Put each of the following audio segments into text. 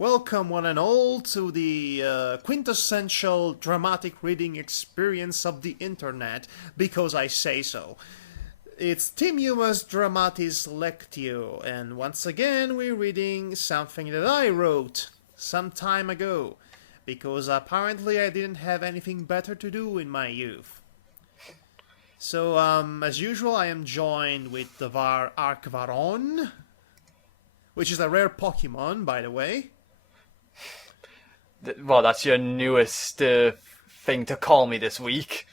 Welcome, one and all, to the quintessential dramatic reading experience of the internet, because I say so. It's Tim Yuma's Dramatis Lectio, and once again we're reading something that I wrote some time ago, because apparently I didn't have anything better to do in my youth. So, as usual, I am joined with the Arkvaron, which is a rare Pokemon, by the way. Well, that's your newest thing to call me this week.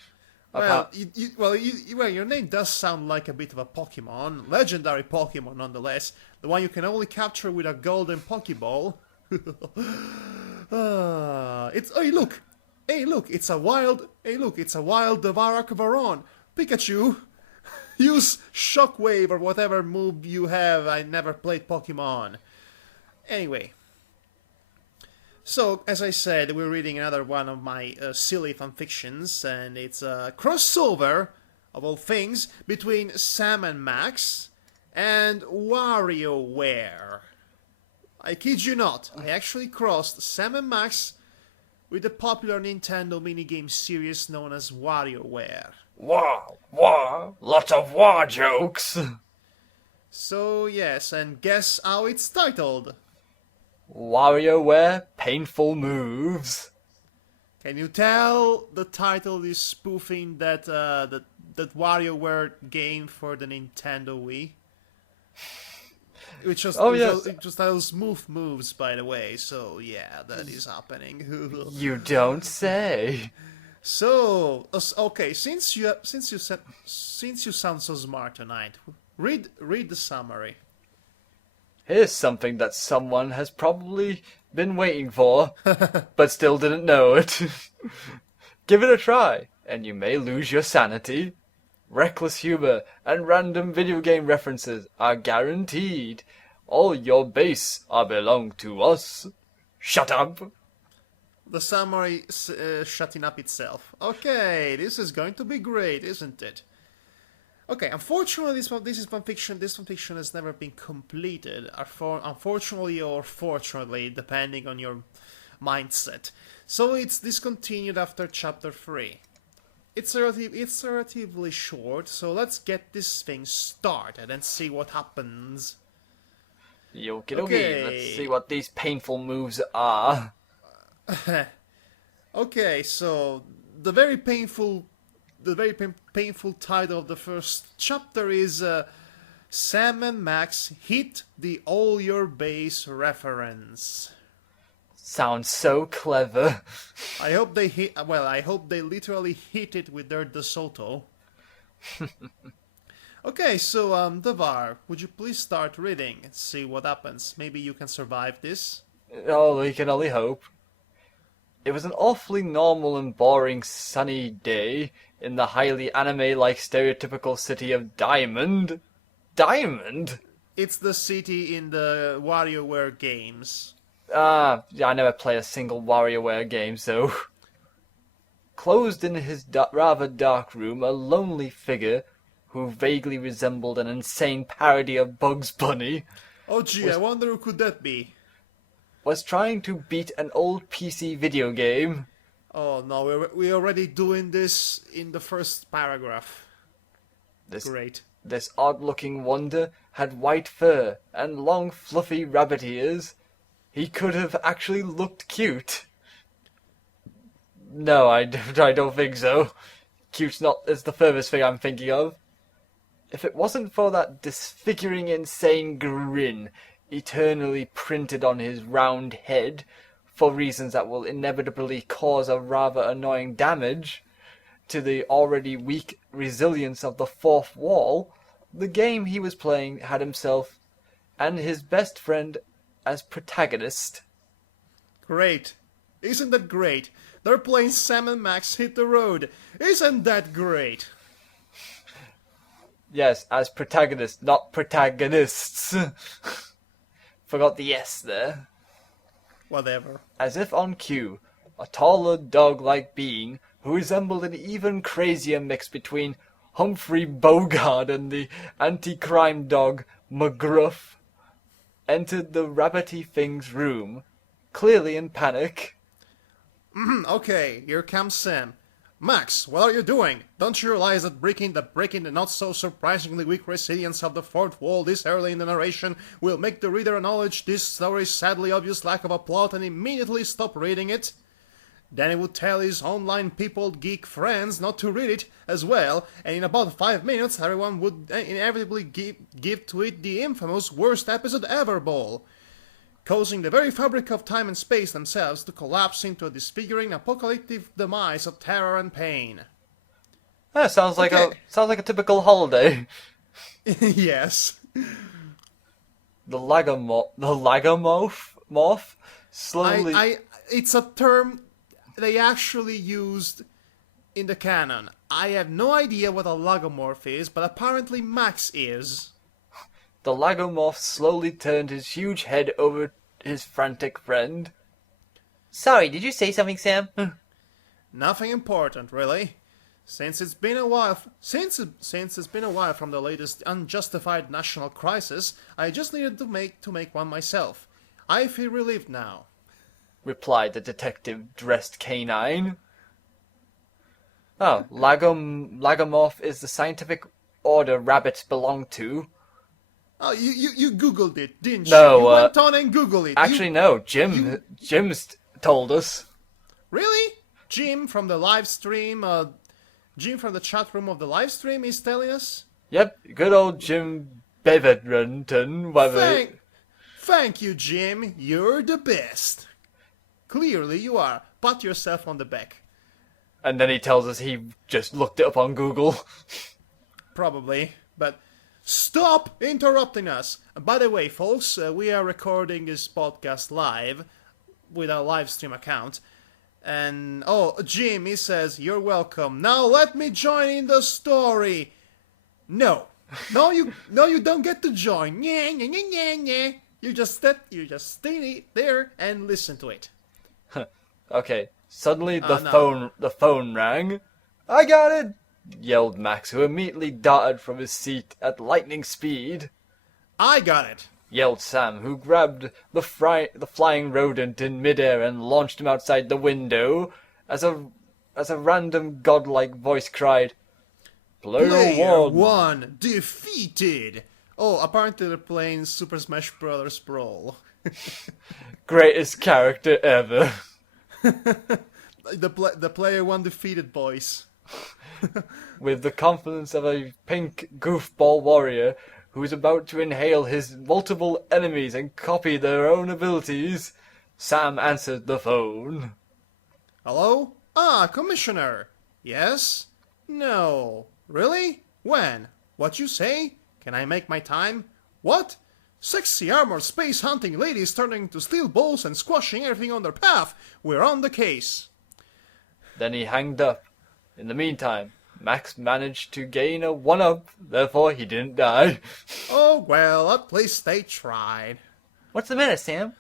Well, your name does sound like a bit of a Pokemon, legendary Pokemon nonetheless. The one you can only capture with a golden Pokeball. It's a wild Devarak Pikachu. Use Shockwave or whatever move you have. I never played Pokemon. Anyway. So, as I said, we're reading another one of my silly fanfictions, and it's a crossover, of all things, between Sam and Max and WarioWare. I kid you not, I actually crossed Sam and Max with the popular Nintendo minigame series known as WarioWare. War, lots of war jokes. So, yes, and guess how it's titled? WarioWare painful moves. Can you tell the title is spoofing that WarioWare game for the Nintendo Wii? It just titles Smooth Moves, by the way. So yeah, that is happening. You don't say. So okay, since you sound so smart tonight, read the summary. Here's something that someone has probably been waiting for, but still didn't know it. Give it a try, and you may lose your sanity. Reckless humor and random video game references are guaranteed. All your base are belong to us. Shut up! The summary shutting up itself. Okay, this is going to be great, isn't it? Okay, unfortunately, this fanfiction. This fanfiction has never been completed. Unfortunately or fortunately, depending on your mindset. So it's discontinued after chapter 3. It's relatively short, so let's get this thing started and see what happens. Okay, let's see what these painful moves are. Okay, so the very painful title of the first chapter is Sam and Max hit the all your base reference. Sounds so clever. I hope they literally hit it with their DeSoto. Okay, so Devar, would you please start reading and see what happens? Maybe you can survive this. Oh, we can only hope. It was an awfully normal and boring sunny day in the highly anime-like stereotypical city of Diamond. Diamond? It's the city in the WarioWare games. Yeah, I never play a single WarioWare game, so... Closed in his rather dark room, a lonely figure, who vaguely resembled an insane parody of Bugs Bunny... Oh gee, I wonder who could that be? Was trying to beat an old PC video game. Oh no, we're already doing this in the first paragraph. Great. This odd-looking wonder had white fur and long fluffy rabbit ears. He could have actually looked cute. No, I don't think so. Cute's not is the furthest thing I'm thinking of. If it wasn't for that disfiguring insane grin eternally printed on his round head, for reasons that will inevitably cause a rather annoying damage to the already weak resilience of the fourth wall, the game he was playing had himself and his best friend as protagonist. Great. Isn't that great? They're playing Sam and Max Hit the Road. Isn't that great? Yes, as protagonists, not protagonists. Forgot the S there. Whatever. As if on cue, a taller dog-like being who resembled an even crazier mix between Humphrey Bogart and the anti-crime dog McGruff entered the rabbity thing's room, clearly in panic. Okay, here comes Sam. Max, what are you doing? Don't you realize that breaking the not so surprisingly weak resilience of the fourth wall this early in the narration will make the reader acknowledge this story's sadly obvious lack of a plot and immediately stop reading it? Then he would tell his online people geek friends not to read it as well, and in about 5 minutes everyone would inevitably give to it the infamous worst episode ever ball, causing the very fabric of time and space themselves to collapse into a disfiguring apocalyptic demise of terror and pain. That sounds like a typical holiday. Yes. The lagomorph slowly. It's a term they actually used in the canon. I have no idea what a lagomorph is, but apparently Max is. The lagomorph slowly turned his huge head over his frantic friend. Sorry, did you say something, Sam? Nothing important, really. Since it's been a while from the latest unjustified national crisis, I just needed to make one myself. I feel relieved now, replied the detective dressed canine. Oh, lagomorph is the scientific order rabbits belong to. Oh, you Googled it, didn't you? No, you went on and Googled it. Actually, no. Jim's told us. Really? Jim from the live stream, Jim from the chat room of the live stream is telling us? Yep, good old Jim Beverton, whatever. Thank you, Jim. You're the best. Clearly you are. Pat yourself on the back. And then he tells us he just looked it up on Google. Probably, but stop interrupting us. By the way, folks, we are recording this podcast live with our live stream account. And, Jim, he says, you're welcome. Now let me join in the story. No, you don't get to join. You just stay there and listen to it. Okay, suddenly the phone rang. I got it! Yelled Max, who immediately darted from his seat at lightning speed. I got it! Yelled Sam, who grabbed the flying rodent in midair and launched him outside the window, as a random godlike voice cried, Player one defeated! Oh, apparently they're playing Super Smash Bros. Brawl. Greatest character ever. The player one defeated boys. With the confidence of a pink goofball warrior who is about to inhale his multiple enemies and copy their own abilities, Sam answered the phone. Hello? Commissioner. Yes? No. Really? When? What you say? Can I make my time? What? Sexy armored space hunting ladies turning into steel balls and squashing everything on their path. We're on the case. Then he hanged up. In the meantime, Max managed to gain a 1-up, therefore he didn't die. Oh, well, at least they tried. What's the matter, Sam?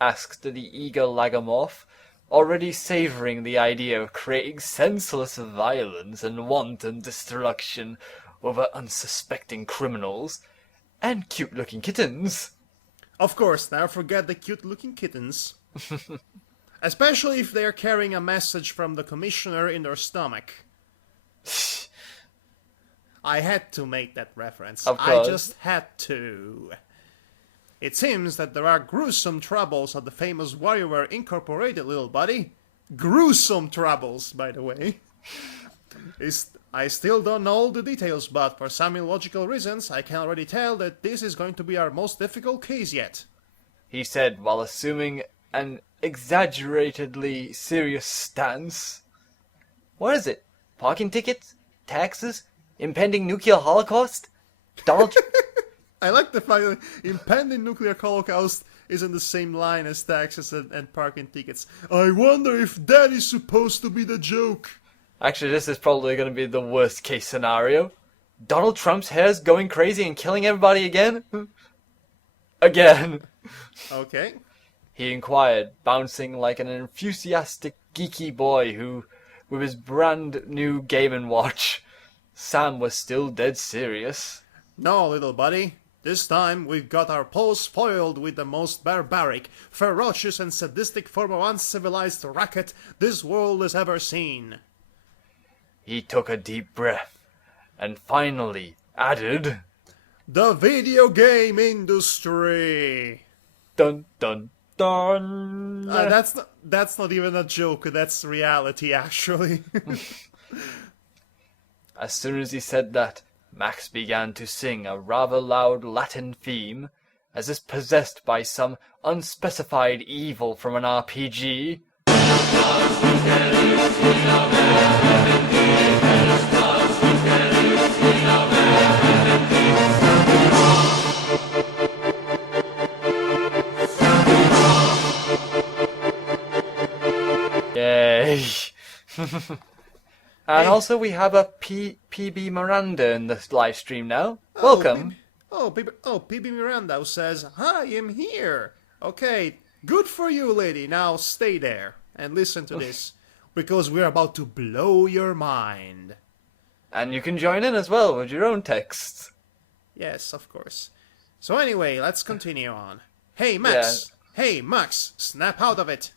Asked the eager lagomorph, already savouring the idea of creating senseless violence and wanton destruction over unsuspecting criminals and cute-looking kittens. Of course, never forget the cute-looking kittens. Especially if they're carrying a message from the commissioner in their stomach. I had to make that reference. Of course. I just had to. It seems that there are gruesome troubles at the famous WarioWare Incorporated, little buddy. Gruesome troubles, by the way. I still don't know all the details, but for some illogical reasons, I can already tell that this is going to be our most difficult case yet. He said while assuming an exaggeratedly serious stance. What is it? Parking tickets? Taxes? Impending nuclear holocaust? Donald I like the fact that impending nuclear holocaust is in the same line as taxes and parking tickets. I wonder if that is supposed to be the joke. Actually, this is probably going to be the worst case scenario. Donald Trump's hair's going crazy and killing everybody again? Again. Okay. He inquired, bouncing like an enthusiastic geeky boy who, with his brand new Game & Watch. Sam was still dead serious. No, little buddy. This time we've got our poles spoiled with the most barbaric, ferocious and sadistic form of uncivilized racket this world has ever seen. He took a deep breath and finally added, The video game industry! dun dun dun. That's not even a joke, that's reality actually. As soon as he said that, Max began to sing a rather loud Latin theme, as if possessed by some unspecified evil from an RPG. Yay! And also we have a PB Miranda in the live stream now. Welcome. PB Miranda who says, "Hi, I'm here." Okay, good for you, lady. Now stay there and listen to this, because we're about to blow your mind. And you can join in as well with your own texts. Yes, of course. So anyway, let's continue on. Hey, Max. Yeah. Hey, Max, snap out of it.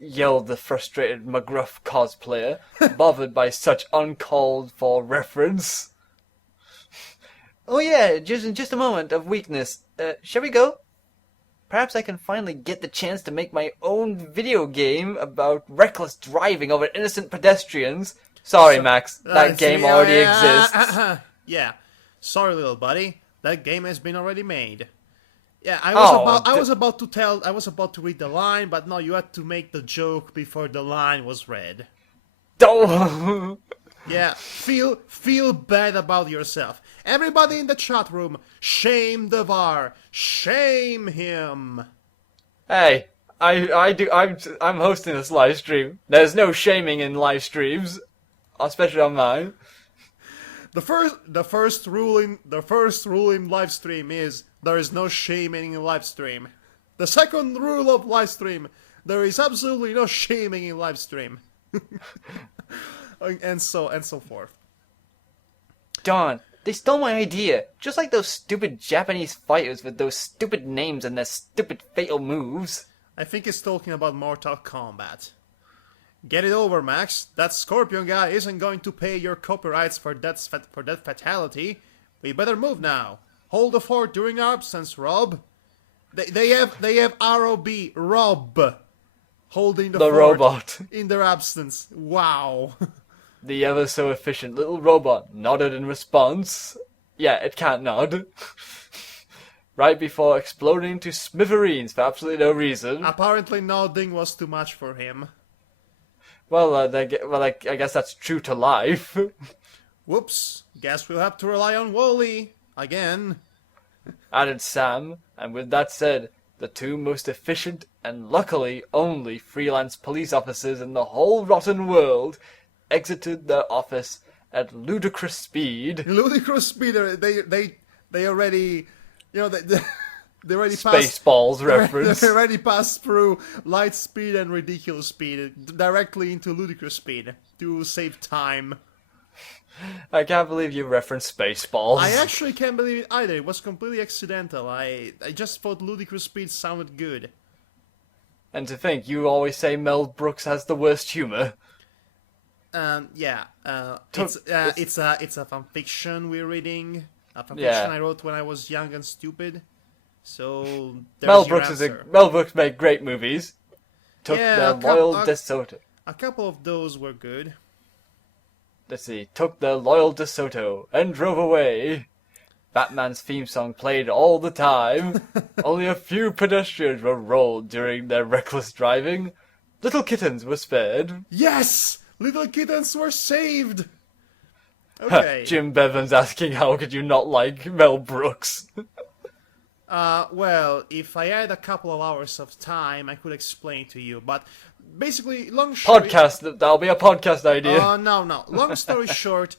Yelled the frustrated McGruff cosplayer, bothered by such uncalled for reference. Oh yeah, just a moment of weakness. Shall we go? Perhaps I can finally get the chance to make my own video game about reckless driving over innocent pedestrians. Sorry, Max, that game already exists. Yeah, sorry, little buddy. That game has been already made. Yeah, I was about to read the line, but no, you had to make the joke before the line was read. Oh. Yeah, feel bad about yourself. Everybody in the chat room, shame the VAR, shame him. Hey, I'm hosting this live stream. There's no shaming in live streams, especially on mine. The first rule in live stream is there is no shaming in live stream. The second rule of live stream, there is absolutely no shaming in live stream. and so forth. John, they stole my idea, just like those stupid Japanese fighters with those stupid names and their stupid fatal moves. I think he's talking about Mortal Kombat. Get it over, Max. That Scorpion guy isn't going to pay your copyrights for that fatality. We better move now. Hold the fort during our absence, Rob. They have ROB, Rob, holding the fort robot in their absence. Wow. The ever so efficient little robot nodded in response. Yeah, it can't nod. Right before exploding to smithereens for absolutely no reason. Apparently nodding was too much for him. Well, I guess that's true to life. Whoops. Guess we'll have to rely on Wally. Again. Added Sam, and with that said, the two most efficient and luckily only freelance police officers in the whole rotten world exited their office at ludicrous speed. Ludicrous speed. They already, they already Spaceballs reference. They already passed through light speed and ridiculous speed directly into ludicrous speed to save time. I can't believe you referenced Spaceballs. I actually can't believe it either. It was completely accidental. I just thought ludicrous speed sounded good. And to think, you always say Mel Brooks has the worst humor. Yeah. It's a fanfiction we're reading. A fanfiction I wrote when I was young and stupid. So Mel Brooks made great movies. Took the loyal DeSoto. A couple of those were good. Let's see. Took the loyal DeSoto and drove away. Batman's theme song played all the time. Only a few pedestrians were rolled during their reckless driving. Little kittens were spared. Yes! Little kittens were saved! Okay. Jim Bevan's asking how could you not like Mel Brooks? Well, if I had a couple of hours of time, I could explain to you, but basically, long story... Podcast, that'll be a podcast idea. No. Long story short,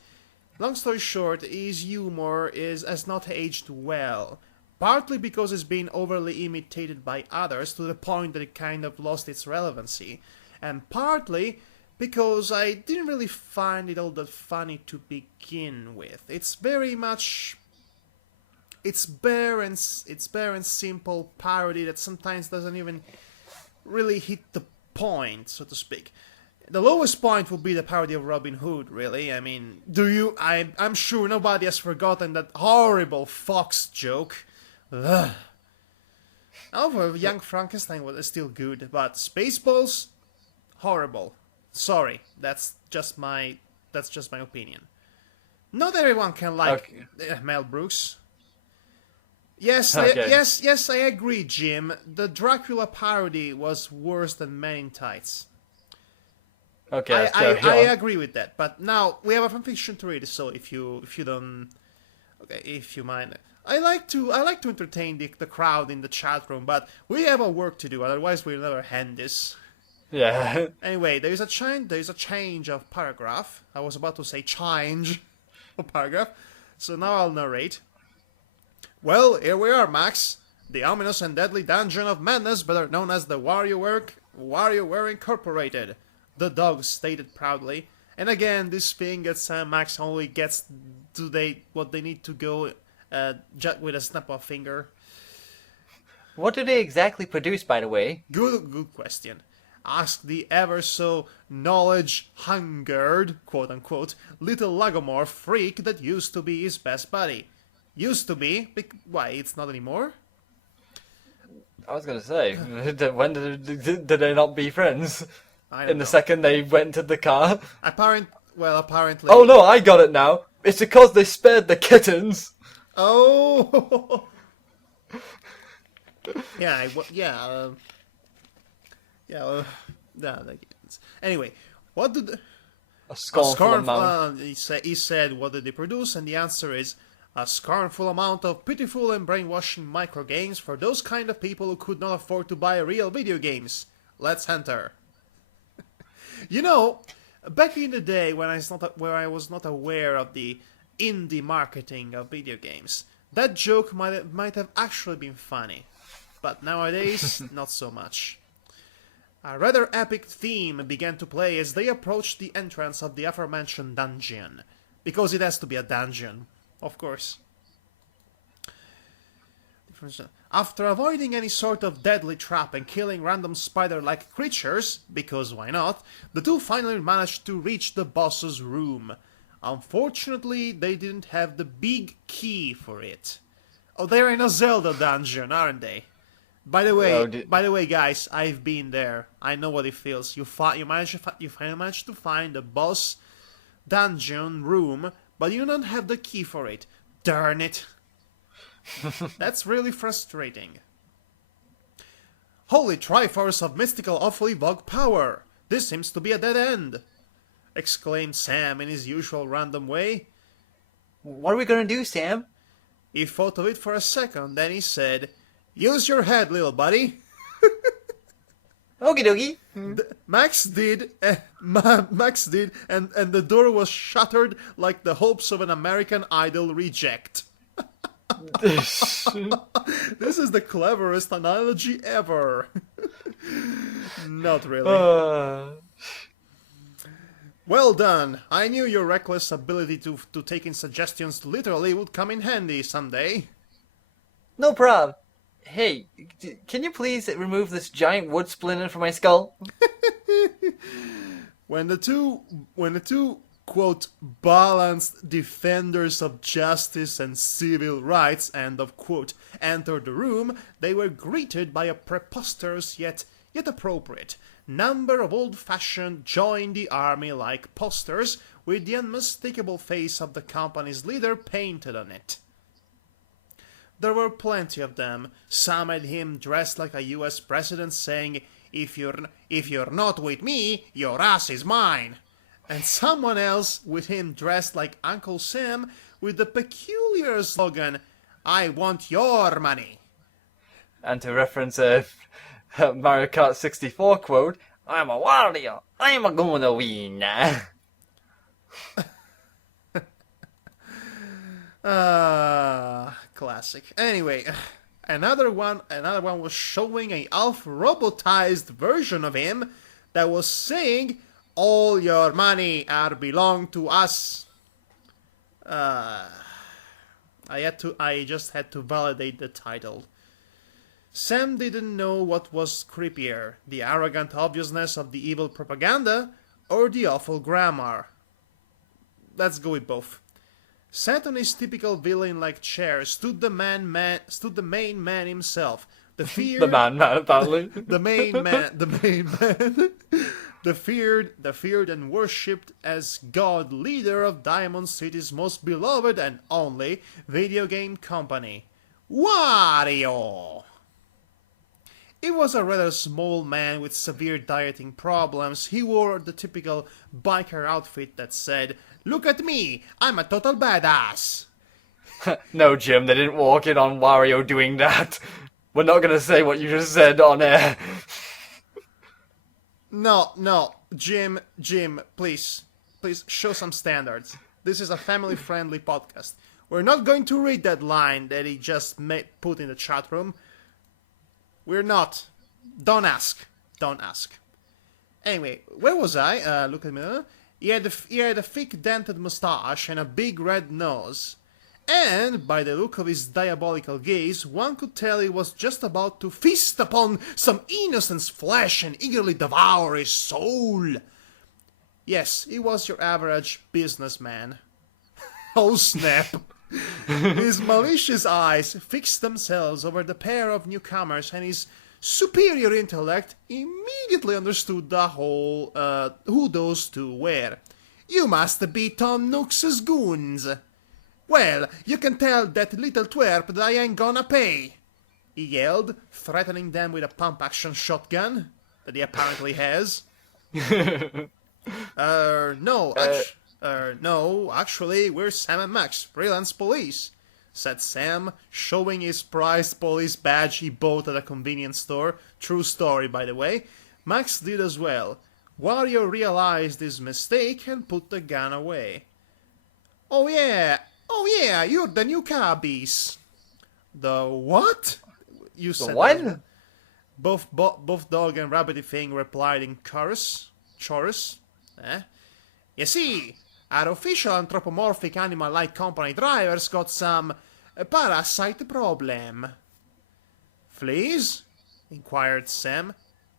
his humor has not aged well. Partly because it's been overly imitated by others to the point that it kind of lost its relevancy. And partly because I didn't really find it all that funny to begin with. It's very much... it's bare and simple parody that sometimes doesn't even really hit the point, so to speak. The lowest point would be the parody of Robin Hood, really. I mean, I'm sure nobody has forgotten that horrible Fox joke. Ugh. However, Young Frankenstein was still good, but Spaceballs, horrible. Sorry, that's just my opinion. Not everyone can like Mel Brooks. Yes, Okay. yes, I agree, Jim. The Dracula parody was worse than Men in Tights. Okay, I, let's I, carry I on. agree with that. But now we have a fanfiction to read, so if you don't, okay, if you mind, I like to entertain the crowd in the chat room, but we have a work to do. Otherwise, we'll never end this. Yeah. Anyway, there is a change of paragraph. I was about to say change of paragraph, so now I'll narrate. Well, here we are, Max. The ominous and deadly dungeon of madness, better known as the WarioWare Incorporated. The dog stated proudly. And again, this thing that Max only gets what they need to go just with a snap of a finger. What do they exactly produce, by the way? Good question. Asked the ever so knowledge-hungered, quote-unquote, little lagomorph freak that used to be his best buddy. Used to be? Why, it's not anymore? I was gonna say, when did they not be friends? I don't In the know. second they went to the car? Apparently... Oh no, I got it now! It's because they spared the kittens! Oh! Yeah, yeah, anyway, what did... A scornful amount. He said, what did they produce? And the answer is, a scornful amount of pitiful and brainwashing microgames for those kind of people who could not afford to buy real video games. Let's enter. You know, back in the day when I was not aware of the indie marketing of video games, that joke might have actually been funny. But nowadays, not so much. A rather epic theme began to play as they approached the entrance of the aforementioned dungeon. Because it has to be a dungeon, of course. After avoiding any sort of deadly trap and killing random spider-like creatures, because why not, the two finally managed to reach the boss's room. Unfortunately, they didn't have the big key for it. Oh, they're in a Zelda dungeon, aren't they? By the way, guys, I've been there. I know what it feels. You manage to find the boss dungeon room, but you don't have the key for it. Darn it. That's really frustrating. Holy Triforce of mystical awfully bug power! This seems to be a dead end! Exclaimed Sam in his usual random way. What are we gonna do, Sam? He thought of it for a second, then he said, use your head, little buddy. Okie dokie. Max did, and the door was shattered like the hopes of an American Idol reject. This is the cleverest analogy ever. Not really. Well done. I knew your reckless ability to take in suggestions literally would come in handy someday. No prob. Hey, can you please remove this giant wood splinter from my skull? When the two quote balanced defenders of justice and civil rights end of quote entered the room, they were greeted by a preposterous yet appropriate number of old-fashioned join the army like posters with the unmistakable face of the company's leader painted on it. There were plenty of them. Some had him dressed like a US president saying, if you're not with me, your ass is mine. And someone else with him dressed like Uncle Sam with the peculiar slogan, I want your money. And to reference a Mario Kart 64 quote, I'm a warrior, I'm a gonna win. Classic. Anyway, another one was showing a half-robotized version of him that was saying, all your money are belong to us. I just had to validate the title. Sam didn't know what was creepier, the arrogant obviousness of the evil propaganda or the awful grammar. Let's go with both. Sat on his typical villain-like chair stood the main man himself. The The man, apparently. the main man, the feared and worshipped as god leader of Diamond City's most beloved and only video game company, Wario. He was a rather small man with severe dieting problems. He wore the typical biker outfit that said, "Look at me, I'm a total badass." No, Jim, they didn't walk in on Wario doing that. We're not gonna say what you just said on air. No, Jim, please show some standards. This is a family-friendly podcast. We're not going to read that line that he just put in the chat room. We're not. Don't ask. Anyway, where was I? Look at me. He had a thick dented mustache and a big red nose. And, by the look of his diabolical gaze, one could tell he was just about to feast upon some innocent's flesh and eagerly devour his soul. Yes, he was your average businessman. Oh snap! His malicious eyes fixed themselves over the pair of newcomers, and his superior intellect immediately understood who those two were. "You must be Tom Nook's goons. Well, you can tell that little twerp that I ain't gonna pay," he yelled, threatening them with a pump-action shotgun that he apparently has. No, actually, we're Sam and Max, freelance police," said Sam, showing his prized police badge he bought at a convenience store. True story, by the way. Max did as well. Wario realized his mistake and put the gun away. Oh yeah, you're the new cabbies." "The what?" You The said. what? Both Dog and Rabbity Thing replied in chorus. "You see, our official anthropomorphic animal-like company drivers got some parasite problem." "Fleas?" inquired Sam.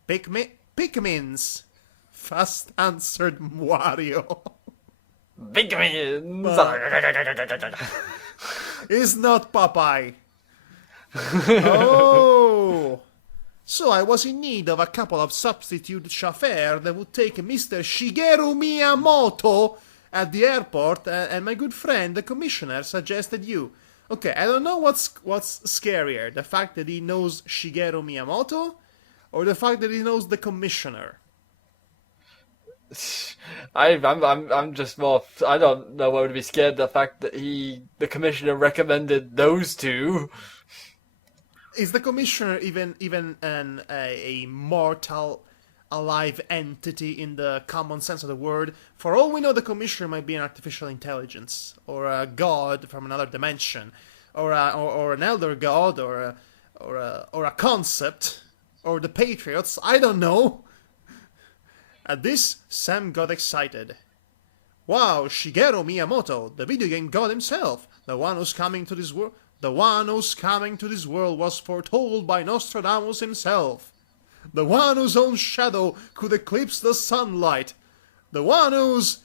"Pikmins," fast answered Wario. Bigmans! Is not Popeye. Oh, so I was in need of a couple of substitute chauffeurs that would take Mr. Shigeru Miyamoto at the airport, and my good friend, the commissioner, suggested you. Okay, I don't know what's scarier, the fact that he knows Shigeru Miyamoto, or the fact that he knows the commissioner. I'm just more. I don't know what would be scared. The fact that the commissioner recommended those two. Is the commissioner even a mortal, alive entity in the common sense of the word? For all we know, the commissioner might be an artificial intelligence, or a god from another dimension, or an elder god, or a concept, or the Patriots. I don't know. At this, Sam got excited. "Wow, Shigeru Miyamoto, the video game god himself, the one who's coming to this world. The one who's coming to this world was foretold by Nostradamus himself. The one whose own shadow could eclipse the sunlight. The one who's..."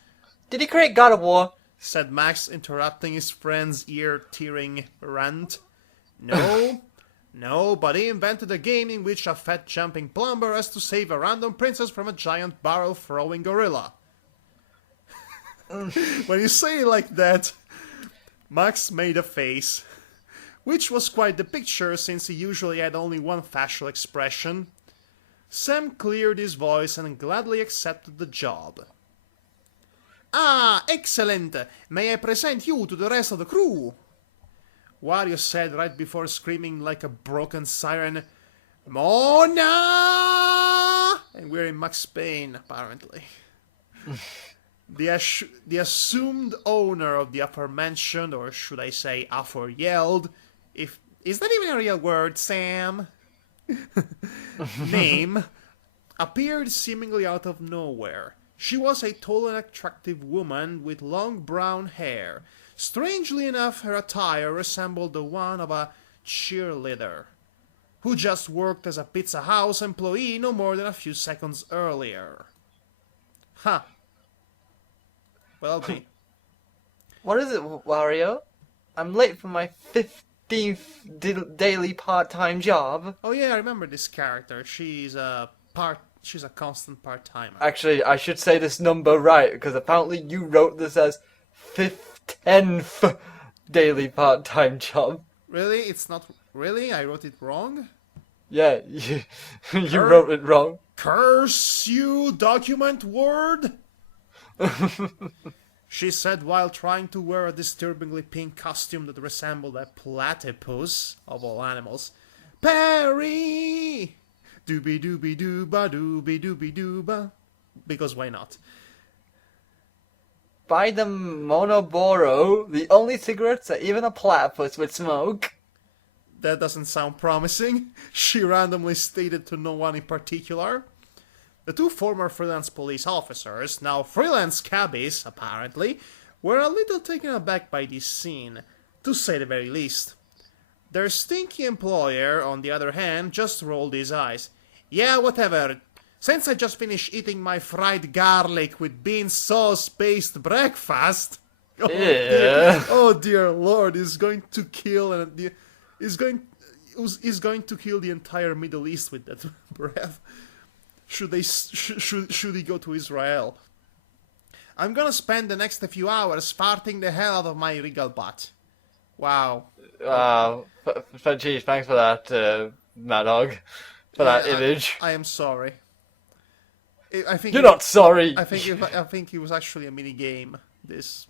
Did he create God of War? said Max, interrupting his friend's ear-tearing rant. No, but he invented a game in which a fat jumping plumber has to save a random princess from a giant barrel-throwing gorilla. When you say it like that, Max made a face, which was quite the picture since he usually had only one facial expression. Sam cleared his voice and gladly accepted the job. "Ah, excellent! May I present you to the rest of the crew?" Wario said right before screaming like a broken siren, "Mona!" And we're in Max Payne, apparently. The assumed owner of the aforementioned, or should I say aforyelled, is that even a real word, Sam? Name appeared seemingly out of nowhere. She was a tall and attractive woman with long brown hair. Strangely enough, her attire resembled the one of a cheerleader, who just worked as a Pizza House employee no more than a few seconds earlier. Huh. Well, be. What is it, Wario? I'm late for my 15th daily part-time job. Oh yeah, I remember this character. She's a constant part-timer. Actually, I should say this number right, because apparently you wrote this as 15th daily part-time job. Really? It's not really? I wrote it wrong? Yeah, you wrote it wrong. Curse you, document word! She said while trying to wear a disturbingly pink costume that resembled a platypus, of all animals. Perry! Doobie doobie dooba doobie doobie dooba. Because why not? By the Monoboro, the only cigarettes that even a platypus would smoke. That doesn't sound promising, she randomly stated to no one in particular. The two former freelance police officers, now freelance cabbies apparently, were a little taken aback by this scene, to say the very least. Their stinky employer, on the other hand, just rolled his eyes. Yeah, whatever. Since I just finished eating my fried garlic with bean sauce-based breakfast... Oh dear Lord, he's going to kill and he's going to kill the entire Middle East with that breath. Should he go to Israel? I'm gonna spend the next few hours farting the hell out of my regal butt. Wow. Wow. Geez, thanks for that, Madhog. For that image. I am sorry. I think You're not sorry! I think it was actually a mini game. The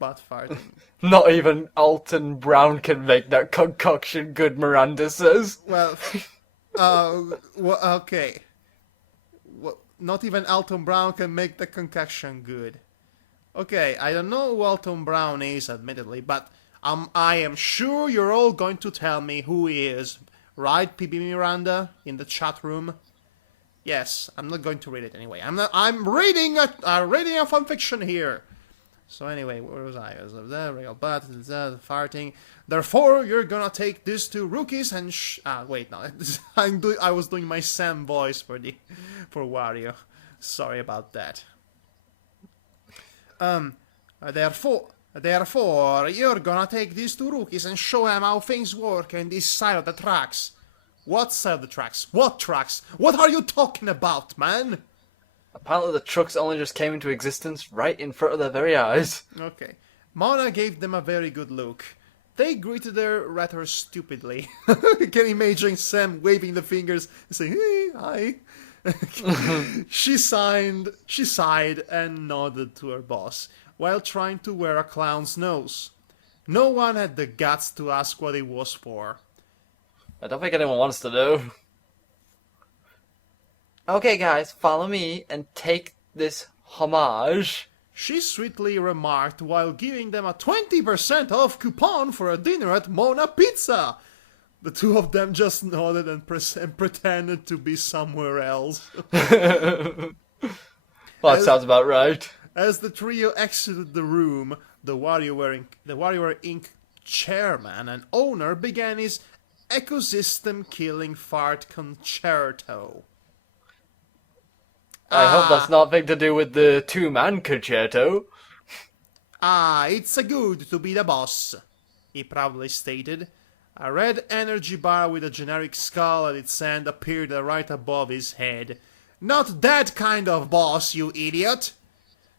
butt farting. Not even Alton Brown can make that concoction good, Miranda says. Well, okay. Well, not even Alton Brown can make the concoction good. Okay, I don't know who Alton Brown is, admittedly, but I am sure you're all going to tell me who he is. Right, PB Miranda, in the chat room? Yes, I'm not going to read it anyway. I'm reading a fanfiction here. So anyway, where was I? I was there, real butt, farting. Therefore, you're gonna take these two rookies and wait, no, I was doing my Sam voice for Wario. Sorry about that. Therefore, you're gonna take these two rookies and show them how things work in this side of the tracks. What side of the tracks? What tracks? What are you talking about, man? Apparently the trucks only just came into existence right in front of their very eyes. Okay. Mona gave them a very good look. They greeted her rather stupidly. Can you imagine Sam waving the fingers and saying, hey, hi. She sighed and nodded to her boss, while trying to wear a clown's nose. No one had the guts to ask what it was for. I don't think anyone wants to know. Okay guys, follow me and take this homage. She sweetly remarked while giving them a 20% off coupon for a dinner at Mona Pizza. The two of them just nodded and pretended to be somewhere else. Well, that sounds about right. As the trio exited the room, the WarioWare Inc. chairman and owner began his ecosystem-killing fart concerto. I hope that's nothing to do with the two-man concerto. It's a good to be the boss, he proudly stated. A red energy bar with a generic skull at its end appeared right above his head. Not that kind of boss, you idiot!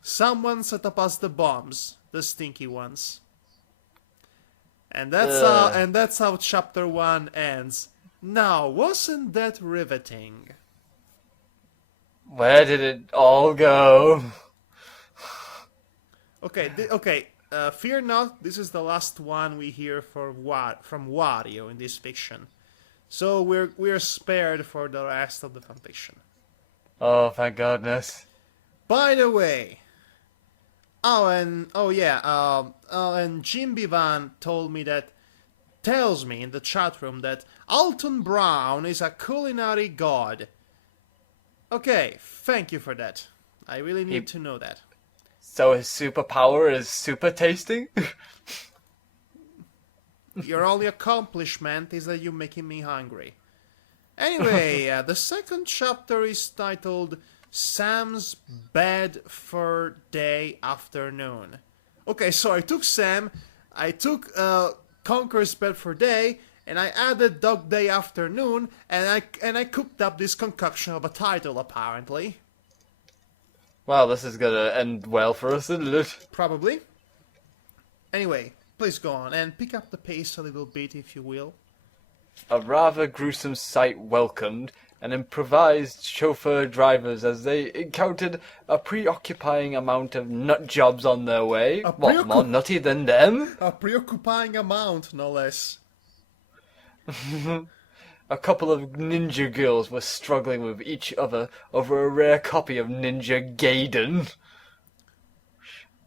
Someone set up us the bombs, the stinky ones. And that's how chapter 1 ends. Now, wasn't that riveting? Where did it all go? Okay, fear not, this is the last one we hear from Wario in this fiction. So we're spared for the rest of the fanfiction. Oh, thank goodness. By the way, and Jim Bivan tells me in the chat room that Alton Brown is a culinary god. Okay, thank you for that. I really need to know that. So his superpower is super tasting? Your only accomplishment is that you're making me hungry. Anyway, the second chapter is titled Sam's Bed for Day Afternoon. Okay, so I took Sam, I took Conqueror's Bed for Day, and I added Dog Day Afternoon, and I cooked up this concoction of a title, apparently. Well, this is gonna end well for us, isn't it? Probably. Anyway, please go on, and pick up the pace a little bit, if you will. A rather gruesome sight welcomed and improvised chauffeur drivers as they encountered a preoccupying amount of nut jobs on their way. What, more nutty than them? A preoccupying amount, no less. A couple of ninja girls were struggling with each other over a rare copy of Ninja Gaiden.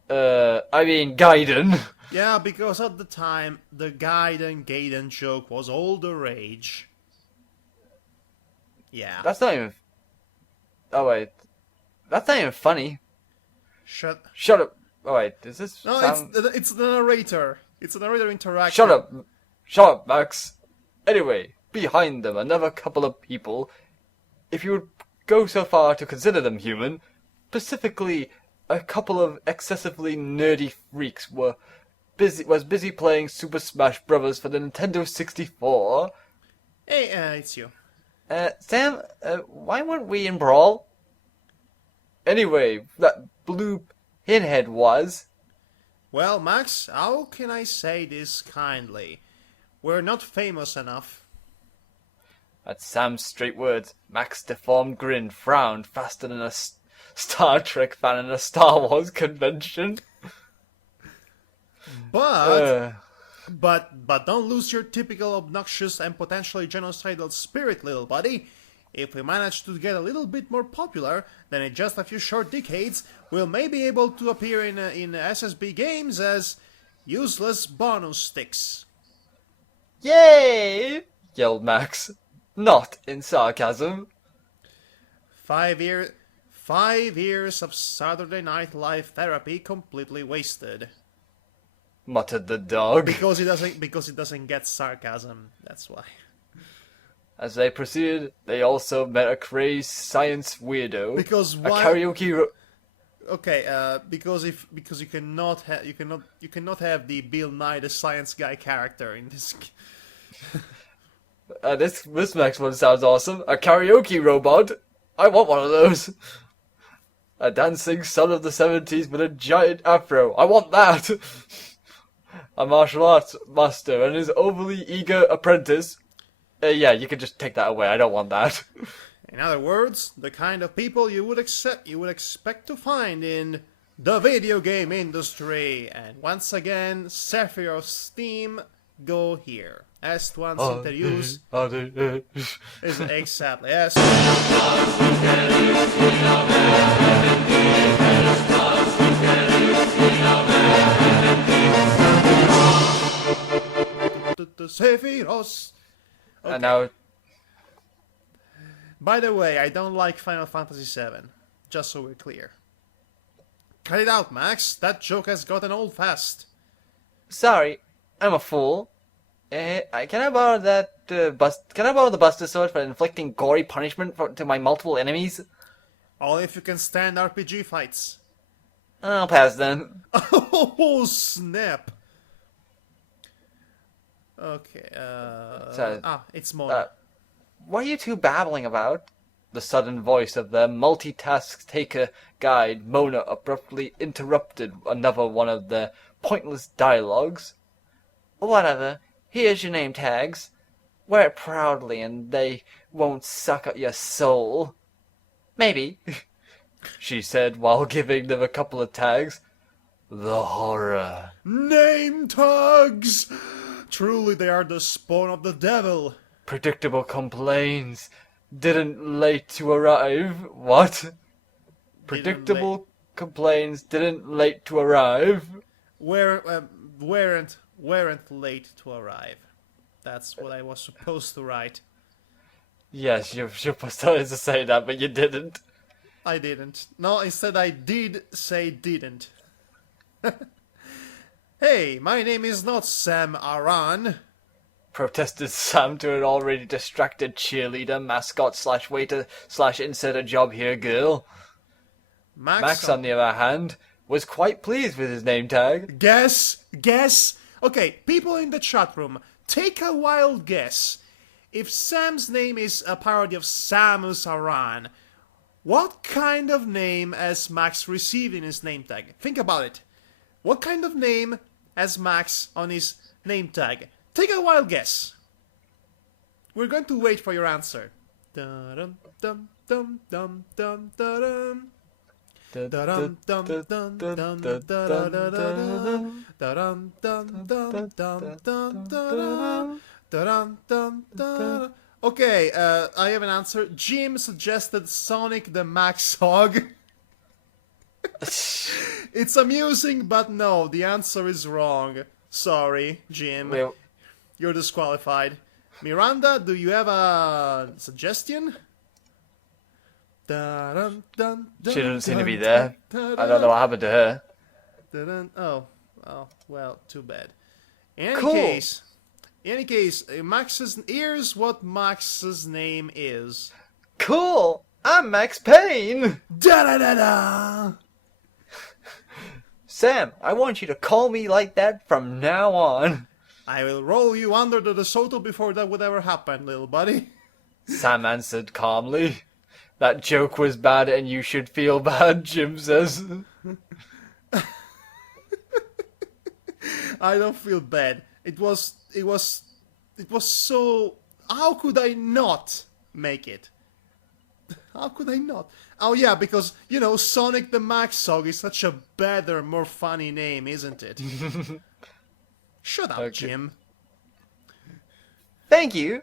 Gaiden. Yeah, because at the time, the Gaiden joke was all the rage. Yeah. That's not even... Oh, wait. That's not even funny. Shut up. Oh, wait. Is this No, sound... it's the narrator. It's a narrator interaction. Shut up. Shut up, Max. Anyway, behind them, another couple of people, if you would go so far to consider them human, specifically a couple of excessively nerdy freaks was busy playing Super Smash Bros. For the Nintendo 64. Hey, it's you. Sam, why weren't we in Brawl? Anyway, that blue pinhead was... Well, Max, how can I say this kindly? We're not famous enough. At Sam's straight words, Mac's deformed grin frowned faster than a Star Trek fan in a Star Wars convention. But don't lose your typical obnoxious and potentially genocidal spirit, little buddy. If we manage to get a little bit more popular, then in just a few short decades, we'll maybe be able to appear in SSB games as useless bonus sticks. Yay! Yelled Max, not in sarcasm. 5 years of Saturday Night Live therapy completely wasted. Muttered the dog. Because it doesn't get sarcasm. That's why. As they proceeded, they also met a crazed science weirdo. Because why? A karaoke. Okay, because you cannot have the Bill Nye the Science Guy character in this. This next one sounds awesome. A karaoke robot. I want one of those. A dancing son of the 70s with a giant afro. I want that. A martial arts master and his overly eager apprentice. Yeah, you can just take that away. I don't want that. In other words, the kind of people you would expect to find in the video game industry. And once again, Sephiroth's theme go here. As once introduced is exactly yes. Sephiroth. Okay. And now, by the way, I don't like Final Fantasy VII. Just so we're clear. Cut it out, Max. That joke has gotten old fast. sorry, I'm a fool. Can I borrow that Can I borrow the Buster Sword for inflicting gory punishment to my multiple enemies? Only if you can stand RPG fights. I'll pass then. Oh snap! Okay. It's Mona. What are you two babbling about? The sudden voice of their multitask taker guide, Mona, abruptly interrupted another one of their pointless dialogues. Whatever. Here's your name tags. Wear it proudly and they won't suck up your soul. Maybe, she said while giving them a couple of tags. The horror. Name tags! Truly they are the spawn of the devil. Predictable complaints. Didn't late to arrive. What? Predictable complaints didn't late to arrive. Weren't late to arrive. That's what I was supposed to write. Yes, you're supposed to say that, but you didn't. I didn't. No, instead I did say didn't. Hey, my name is not Sam Aran. Protested Sam to an already distracted cheerleader, mascot slash waiter slash insert a job here girl. Max, on the other hand, was quite pleased with his name tag. Guess. Okay, people in the chat room, take a wild guess. If Sam's name is a parody of Samus Aran, what kind of name has Max received in his name tag? Think about it. What kind of name has Max on his name tag? Take a wild guess. We're going to wait for your answer. Dum dum dum dum dum dum. Okay, I have an answer. Jim suggested Sonic the Maxhog. It's amusing, but no, the answer is wrong. Sorry, Jim. You're disqualified. Miranda, do you have a suggestion? She doesn't seem to be there. I don't know what happened to her. Oh, well, too bad. In any case, here's what Max's name is. Cool! I'm Max Payne! Da-da-da-da! Sam, I want you to call me like that from now on. I will roll you under the DeSoto before that would ever happen, little buddy. Sam answered calmly. That joke was bad and you should feel bad, Jim says. I don't feel bad. It was so... How could I not make it? How could I not? Oh yeah, because, you know, Sonic the Maxhog is such a better, more funny name, isn't it? Shut up, okay. Jim. Thank you.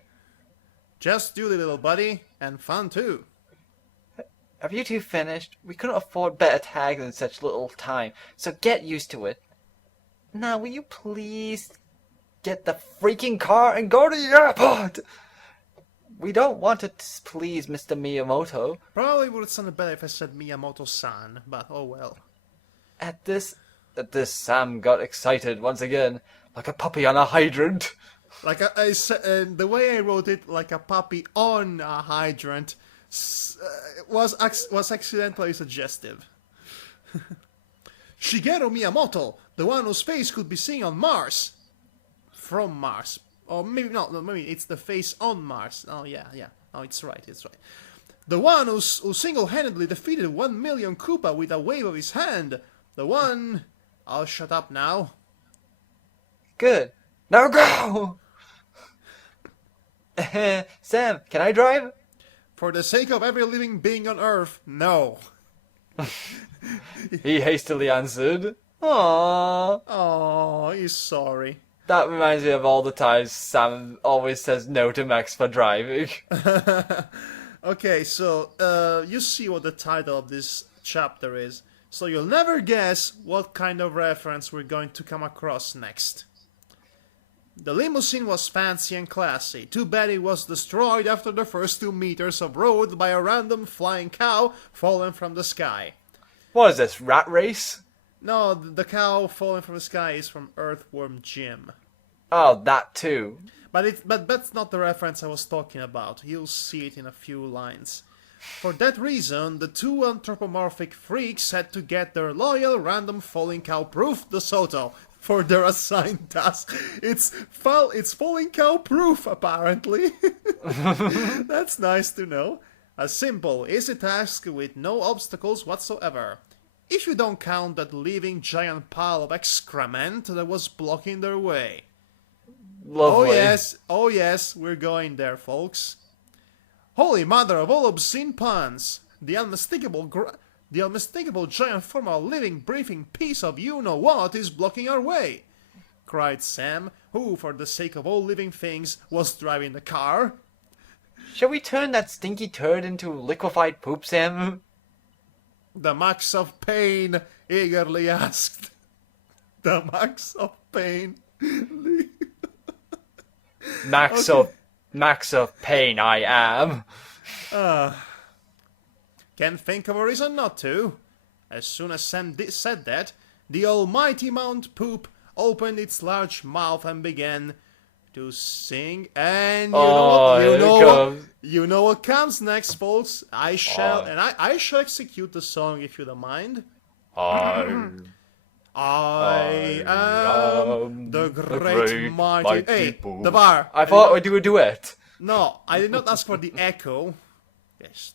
Just do the little buddy, and fun too. Have you two finished? We couldn't afford better tags in such little time, so get used to it. Now, will you please get the freaking car and go to the airport? We don't want to displease Mr. Miyamoto. Probably would have sounded better if I said Miyamoto-san, but oh well. At this, Sam got excited once again, like a puppy on a hydrant. Like the way I wrote it, like a puppy on a hydrant, was accidentally suggestive. Shigeru Miyamoto, the one whose face could be seen on Mars. From Mars. Or maybe not, maybe it's the face on Mars. Oh, yeah. Oh, it's right. The one who single-handedly defeated 1 million Koopa with a wave of his hand. The one... I'll shut up now. Good. Now go! Sam, can I drive? For the sake of every living being on Earth, no. He hastily answered. Aww. Oh, he's sorry. That reminds me of all the times Sam always says no to Max for driving. Okay, so you see what the title of this chapter is. So you'll never guess what kind of reference we're going to come across next. The limousine was fancy and classy. Too bad it was destroyed after the first 2 meters of road by a random flying cow fallen from the sky. What is this, rat race? No, the cow falling from the sky is from Earthworm Jim. Oh, that too. But that's not the reference I was talking about. You'll see it in a few lines. For that reason, the two anthropomorphic freaks had to get their loyal random falling cow proof DeSoto for their assigned task. It's falling cow proof, apparently. That's nice to know. A simple, easy task with no obstacles whatsoever. If you don't count that living giant pile of excrement that was blocking their way. Lovely. Oh yes, we're going there, folks. Holy mother of all obscene puns! The unmistakable giant form of living, breathing piece of you-know-what is blocking our way! Cried Sam, who, for the sake of all living things, was driving the car. Shall we turn that stinky turd into liquefied poop, Sam? The Max of Pain eagerly asked. The Max of Pain. Max of Pain I am. Can't think of a reason not to. As soon as Sam said that, the almighty Mount Poop opened its large mouth and began to sing. And Here it comes. you know what comes next, folks. I shall execute the song if you don't mind. I am the great mighty. Hey, Poop. the bar. I thought we'd do a duet. No, I did not ask for the echo. Yes.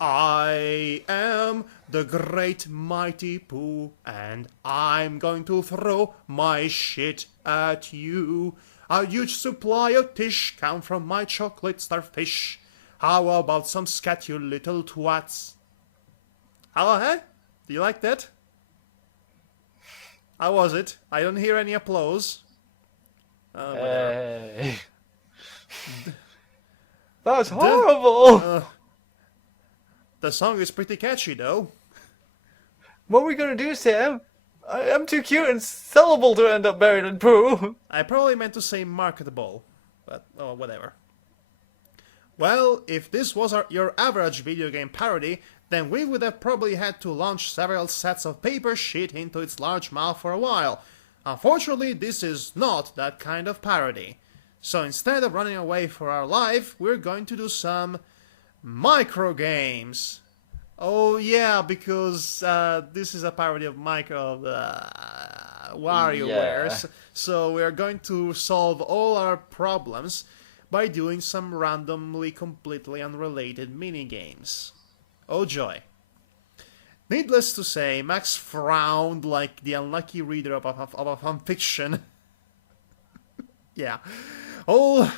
I am the great mighty Pooh, and I'm going to throw my shit at you. A huge supply of tish come from my chocolate starfish. How about some scat, you little twats? Hello, huh? Do you like that? How was it? I don't hear any applause. Hey. That was horrible! The song is pretty catchy, though. What are we gonna do, Sam? I'm too cute and sellable to end up buried in poo. I probably meant to say marketable, but oh, whatever. Well, if this was your average video game parody, then we would have probably had to launch several sets of paper shit into its large mouth for a while. Unfortunately, this is not that kind of parody. So instead of running away for our life, we're going to do some micro games. Oh yeah, because this is a parody of WarioWare. Yeah. So we are going to solve all our problems by doing some randomly completely unrelated mini-games. Oh joy. Needless to say, Max frowned like the unlucky reader of a fanfiction. Yeah. Hold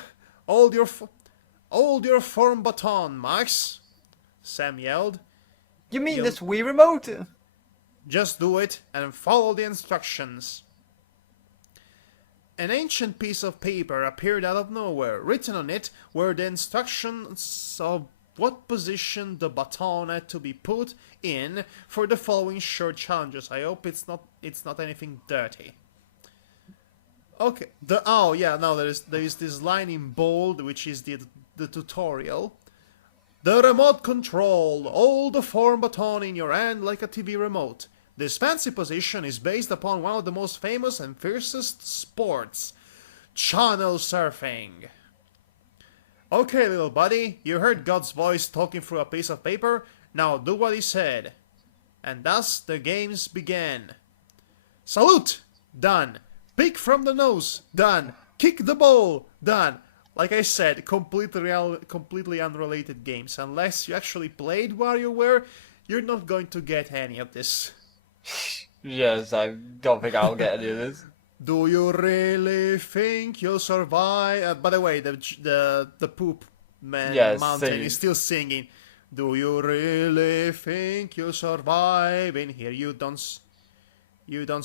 your form baton, Max, Sam yelled. You mean this Wii remote? Just do it and follow the instructions. An ancient piece of paper appeared out of nowhere. Written on it were the instructions of what position the baton had to be put in for the following short challenges. I hope it's not anything dirty. Okay. There is this line in bold, which is the tutorial. The remote control. Hold the form baton in your hand like a TV remote. This fancy position is based upon one of the most famous and fiercest sports, channel surfing. Okay, little buddy, you heard God's voice talking through a piece of paper. Now do what he said. And thus the games began. Salute! Done. Pick from the nose. Done. Kick the ball. Done. Like I said, completely unrelated games. Unless you actually played WarioWare, you're not going to get any of this. Yes, I don't think I'll get any of this. Do you really think you'll survive? By the way, the poop man mountain is still singing. Do you really think you'll survive in here? You don't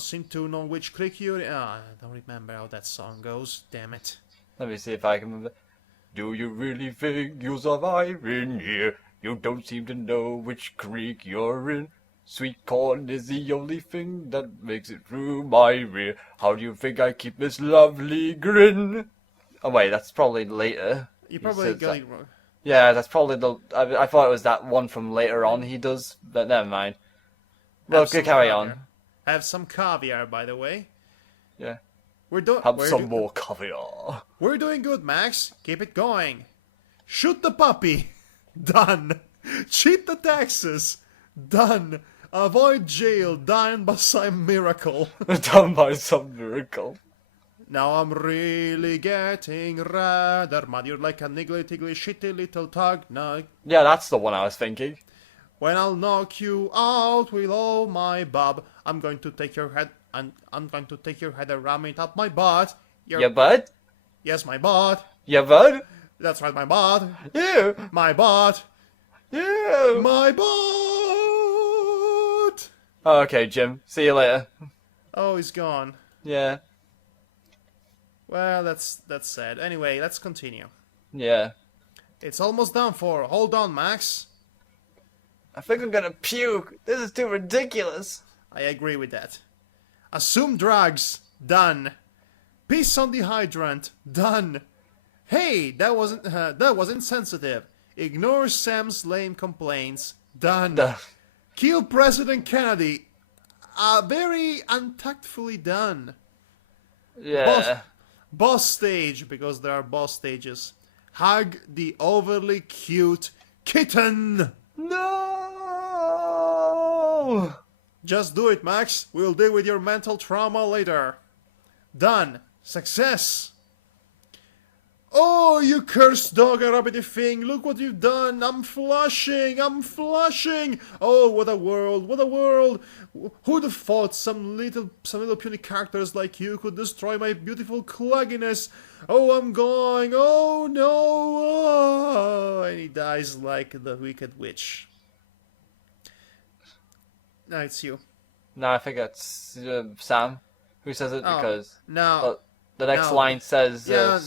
seem to know which creek you're in. I don't remember how that song goes. Damn it. Let me see if I can remember. Do you really think you'll survive in here? You don't seem to know which creek you're in. Sweet corn is the only thing that makes it through my rear. How do you think I keep this lovely grin? Oh wait, that's probably later. You probably got it wrong. Yeah, that's probably the... I thought it was that one from later on he does, but never mind. Well, good, carry on. Have some caviar, by the way. Yeah. Have some more caviar. We're doing good, Max. Keep it going. Shoot the puppy. Done. Cheat the taxes. Done. Avoid jail. Done by some miracle. Done by some miracle. Now I'm really getting rather mad. You're like a niggly tiggly shitty little tug nug. Yeah, that's the one I was thinking. When I'll knock you out with all my bob, I'm going to take your head and I'm going to take your head and ram it up my butt. Your butt? Yes, my butt. Your butt? That's right, my butt. You. My butt. You. My butt. Okay, Jim. See you later. Oh, he's gone. Yeah. Well, that's sad. Anyway, let's continue. Yeah. It's almost done for. Hold on, Max. I think I'm gonna puke. This is too ridiculous. I agree with that. Assume drugs. Done. Piss on the hydrant. Done. Hey, that was insensitive. Ignore Sam's lame complaints. Done. Duh. Kill President Kennedy. Very untactfully done. Yeah. Boss stage, because there are boss stages. Hug the overly cute kitten. No! Just do it, Max. We'll deal with your mental trauma later. Done. Success. Oh, you cursed dog, a rabbity thing. Look what you've done. I'm flushing. Oh, what a world. Who'd have thought some little puny characters like you could destroy my beautiful clugginess? Oh, I'm going. Oh, no. Oh. And he dies like the wicked witch. Now it's you. No, I think it's Sam who says it because Now, the next now- line says. yeah,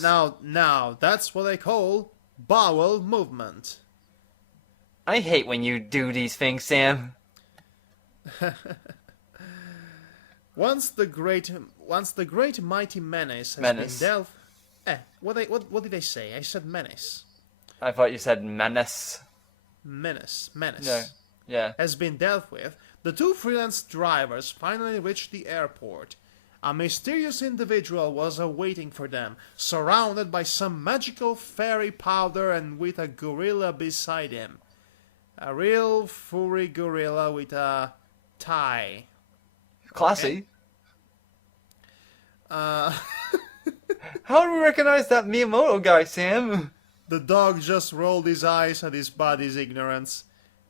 now, that's what I call bowel movement. I hate when you do these things, Sam. Once the great mighty menace has Menace. been dealt. What did I say? I said menace. I thought you said menace. Menace. No. Yeah. Has been dealt with. The two freelance drivers finally reached the airport. A mysterious individual was awaiting for them, surrounded by some magical fairy powder and with a gorilla beside him. A real furry gorilla with a tie. Classy. Uh, How do we recognize that Miyamoto guy, Sam? the dog just rolled his eyes at his buddy's ignorance.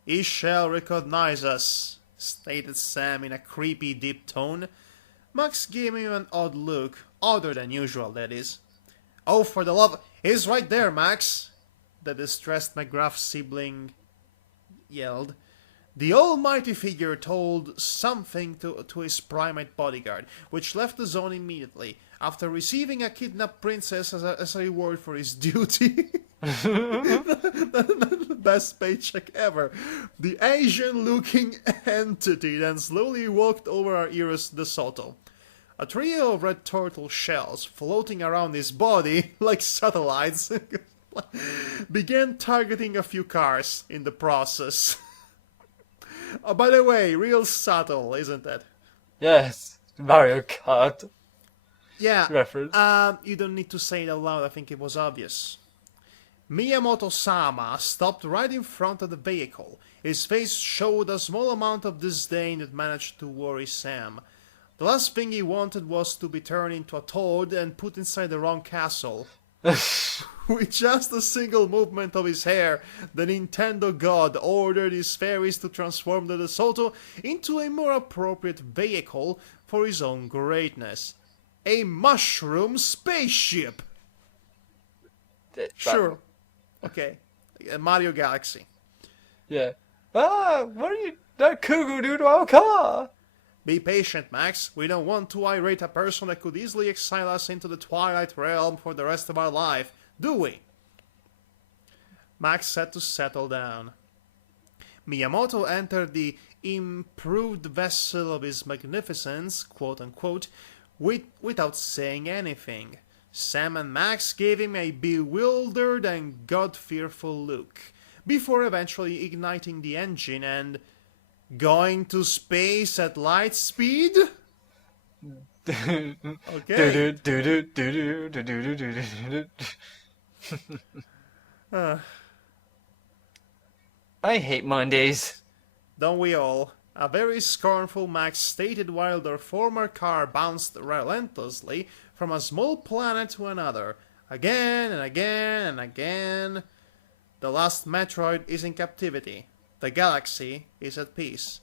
He shall recognize us, stated Sam in a creepy deep tone. Max gave him an odd look, odder than usual, that is. Oh, for the love... He's right there, Max! The distressed McGruff sibling yelled. The almighty figure told something to his primate bodyguard, which left the zone immediately, after receiving a kidnapped princess as a reward for his duty. The best paycheck ever. The Asian-looking entity then slowly walked over our Iris de Soto. A trio of red turtle shells floating around his body like satellites began targeting a few cars in the process. Oh, by the way, real subtle, isn't it? Yes. Mario Kart Yeah. reference. You don't need to say it out loud. I think it was obvious. Miyamoto-sama stopped right in front of the vehicle. His face showed a small amount of disdain that managed to worry Sam. The last thing he wanted was to be turned into a toad and put inside the wrong castle. With just a single movement of his hair, the Nintendo god ordered his fairies to transform the DeSoto into a more appropriate vehicle for his own greatness. A mushroom spaceship! Sure. Okay. Mario Galaxy. Yeah. What are you... That Kugu do to our car? Be patient, Max. We don't want to irate a person that could easily exile us into the Twilight Realm for the rest of our life, do we? Max had to settle down. Miyamoto entered the improved vessel of his magnificence, quote-unquote, without saying anything. Sam and Max gave him a bewildered and god-fearful look, before eventually igniting the engine and... Going to space at light speed? Okay. I hate Mondays. Don't we all? A very scornful Max stated while their former car bounced relentlessly from a small planet to another, again and again and again. The last Metroid is in captivity. The galaxy is at peace.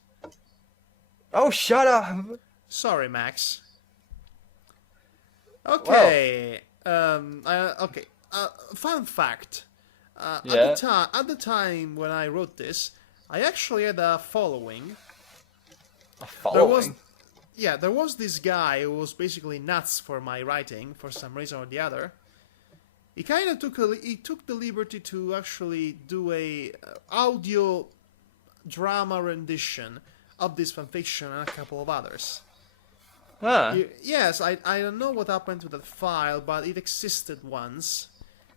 Oh, shut up! Sorry, Max. Okay. Okay. Fun fact. Yeah. At the time when I wrote this, I actually had a following. A following? There was this guy who was basically nuts for my writing for some reason or the other. He kind of took the liberty to actually do a audio drama rendition of this fanfiction and a couple of others. Huh. Yes, I don't know what happened to that file, but it existed once.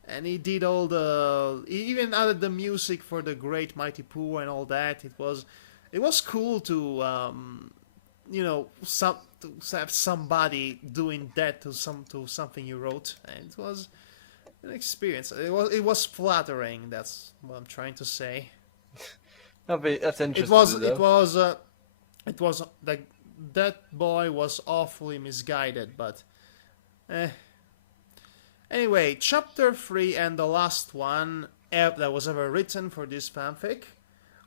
And he did all the... He even added the music for the Great Mighty Pooh and all that. It was cool to, to have somebody doing that to something you wrote. And it was an experience. It was flattering, that's what I'm trying to say. That's interesting. It was like that boy was awfully misguided, but anyway, chapter 3 and the last one that was ever written for this fanfic,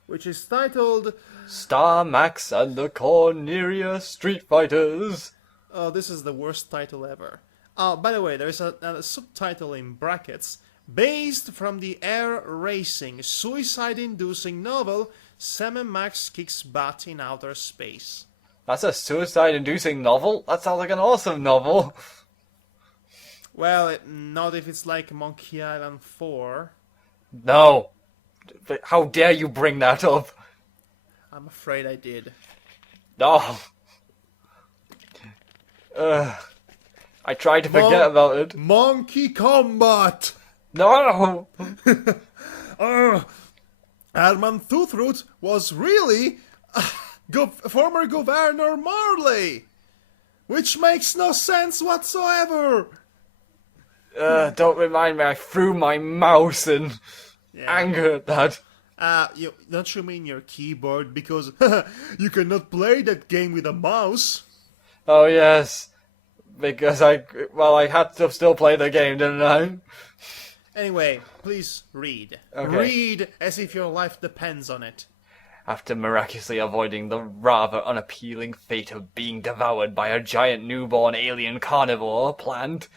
which is titled Star Max and the Corneria Street Fighters. Oh, this is the worst title ever. Oh, by the way, there is a subtitle in brackets based from the air racing, suicide-inducing novel Sam and Max Kicks Butt in Outer Space. That's a suicide-inducing novel? That sounds like an awesome novel. Well, not if it's like Monkey Island 4. No. How dare you bring that up? I'm afraid I did. No. I tried to forget about it. Monkey Combat! No! Herman Toothroot was really former Governor Marley, which makes no sense whatsoever. Don't remind me, I threw my mouse in anger at that. Don't you mean your keyboard? Because you cannot play that game with a mouse. Oh yes, because I had to still play the game, didn't I? Anyway, please read. Okay. Read as if your life depends on it. After miraculously avoiding the rather unappealing fate of being devoured by a giant newborn alien carnivore plant,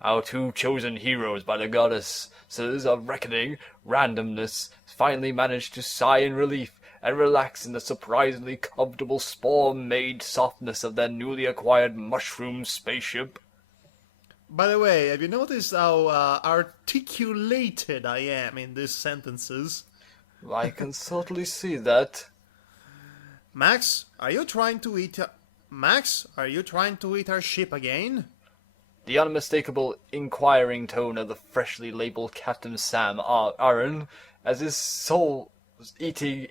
our two chosen heroes by the goddesses of reckoning, randomness, finally managed to sigh in relief and relax in the surprisingly comfortable spore-made softness of their newly acquired mushroom spaceship. By the way, have you noticed how articulated I am in these sentences? I can certainly see that. Max, are you trying to eat our ship again? The unmistakable inquiring tone of the freshly labeled Captain Sam Aaron, as his soul-eating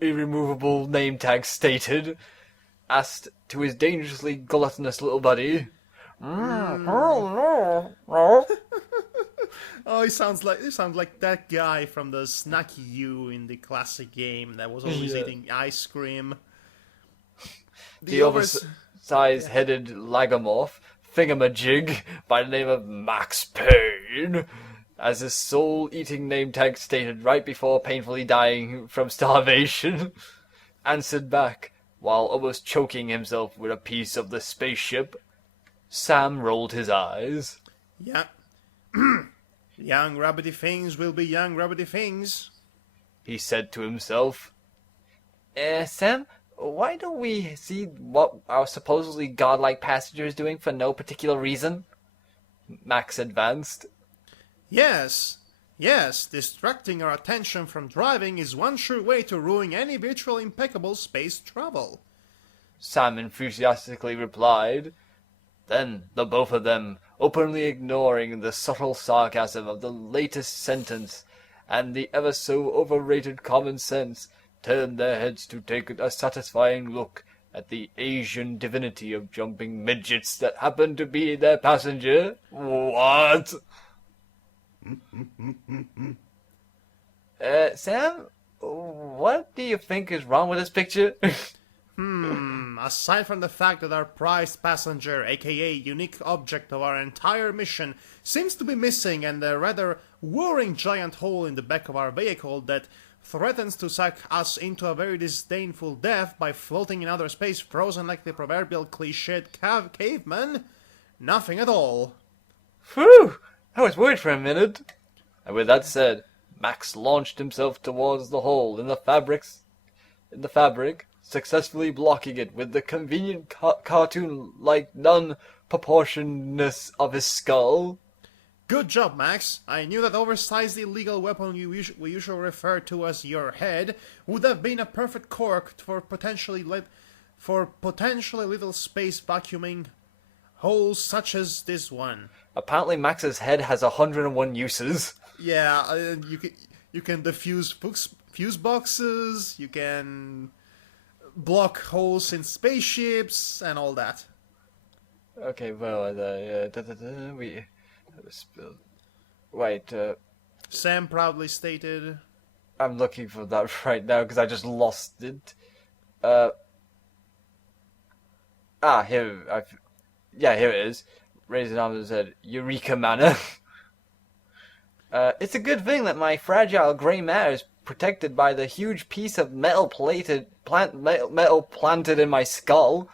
irremovable name tag stated, asked to his dangerously gluttonous little buddy, Oh, he sounds like that guy from the Snacky U in the classic game that was always eating ice cream. The oversized-headed lagomorph thingamajig by the name of Max Payne, as his soul-eating name tag stated right before painfully dying from starvation, answered back while almost choking himself with a piece of the spaceship. Sam rolled his eyes. Yeah. Young rabbity things will be young rabbity things, he said to himself. Sam, why don't we see what our supposedly godlike passenger is doing for no particular reason? Max advanced. Yes, distracting our attention from driving is one sure way to ruin any virtual impeccable space travel, Sam enthusiastically replied. Then the both of them, openly ignoring the subtle sarcasm of the latest sentence and the ever so overrated common sense, turned their heads to take a satisfying look at the Asian divinity of jumping midgets that happened to be their passenger. What? Sam, what do you think is wrong with this picture? Aside from the fact that our prized passenger, aka unique object of our entire mission, seems to be missing, and a rather worrying giant hole in the back of our vehicle that threatens to suck us into a very disdainful death by floating in outer space frozen like the proverbial cliched caveman, nothing at all. Phew! I was worried for a minute. And with that said, Max launched himself towards the hole in the fabric, successfully blocking it with the convenient cartoon-like non-proportionness of his skull. Good job, Max. I knew that oversized illegal weapon we usually refer to as your head would have been a perfect cork for potentially little space vacuuming Holes such as this one. Apparently Max's head has 101 uses. Yeah, you can defuse fuse boxes. You can block holes in spaceships and all that. Okay, well, wait, Sam proudly stated. I'm looking for that right now because I just lost it. Here, here it is. Raised an arm and said, Eureka Manor. It's a good thing that my fragile grey mare is protected by the huge piece of metal planted in my skull.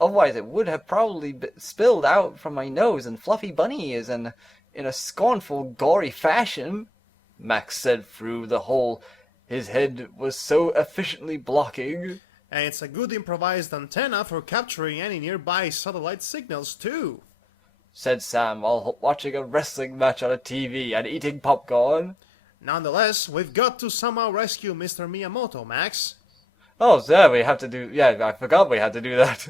Otherwise it would have probably spilled out from my nose and fluffy bunny ears and in a scornful, gory fashion, Max said through the hole his head was so efficiently blocking. And it's a good improvised antenna for capturing any nearby satellite signals, too, said Sam while watching a wrestling match on a TV and eating popcorn. Nonetheless, we've got to somehow rescue Mr. Miyamoto, Max. Oh, sir, we have to do... Yeah, I forgot we had to do that.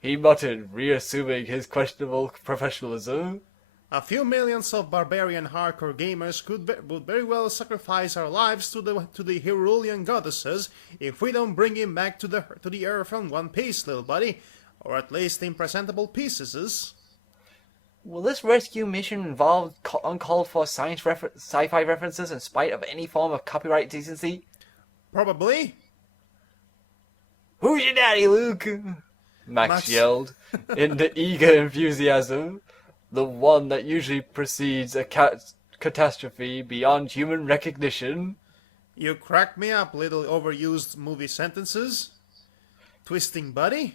He muttered, reassuming his questionable professionalism. A few millions of barbarian hardcore gamers would very well sacrifice our lives to the Hyrulean goddesses if we don't bring him back to the earth in one piece, little buddy, or at least in presentable pieces. Will this rescue mission involve uncalled for sci-fi references in spite of any form of copyright decency? Probably. Who's your daddy, Luke? Max yelled in the eager enthusiasm. The one that usually precedes a catastrophe beyond human recognition. You crack me up, little overused movie sentences. Twisting buddy.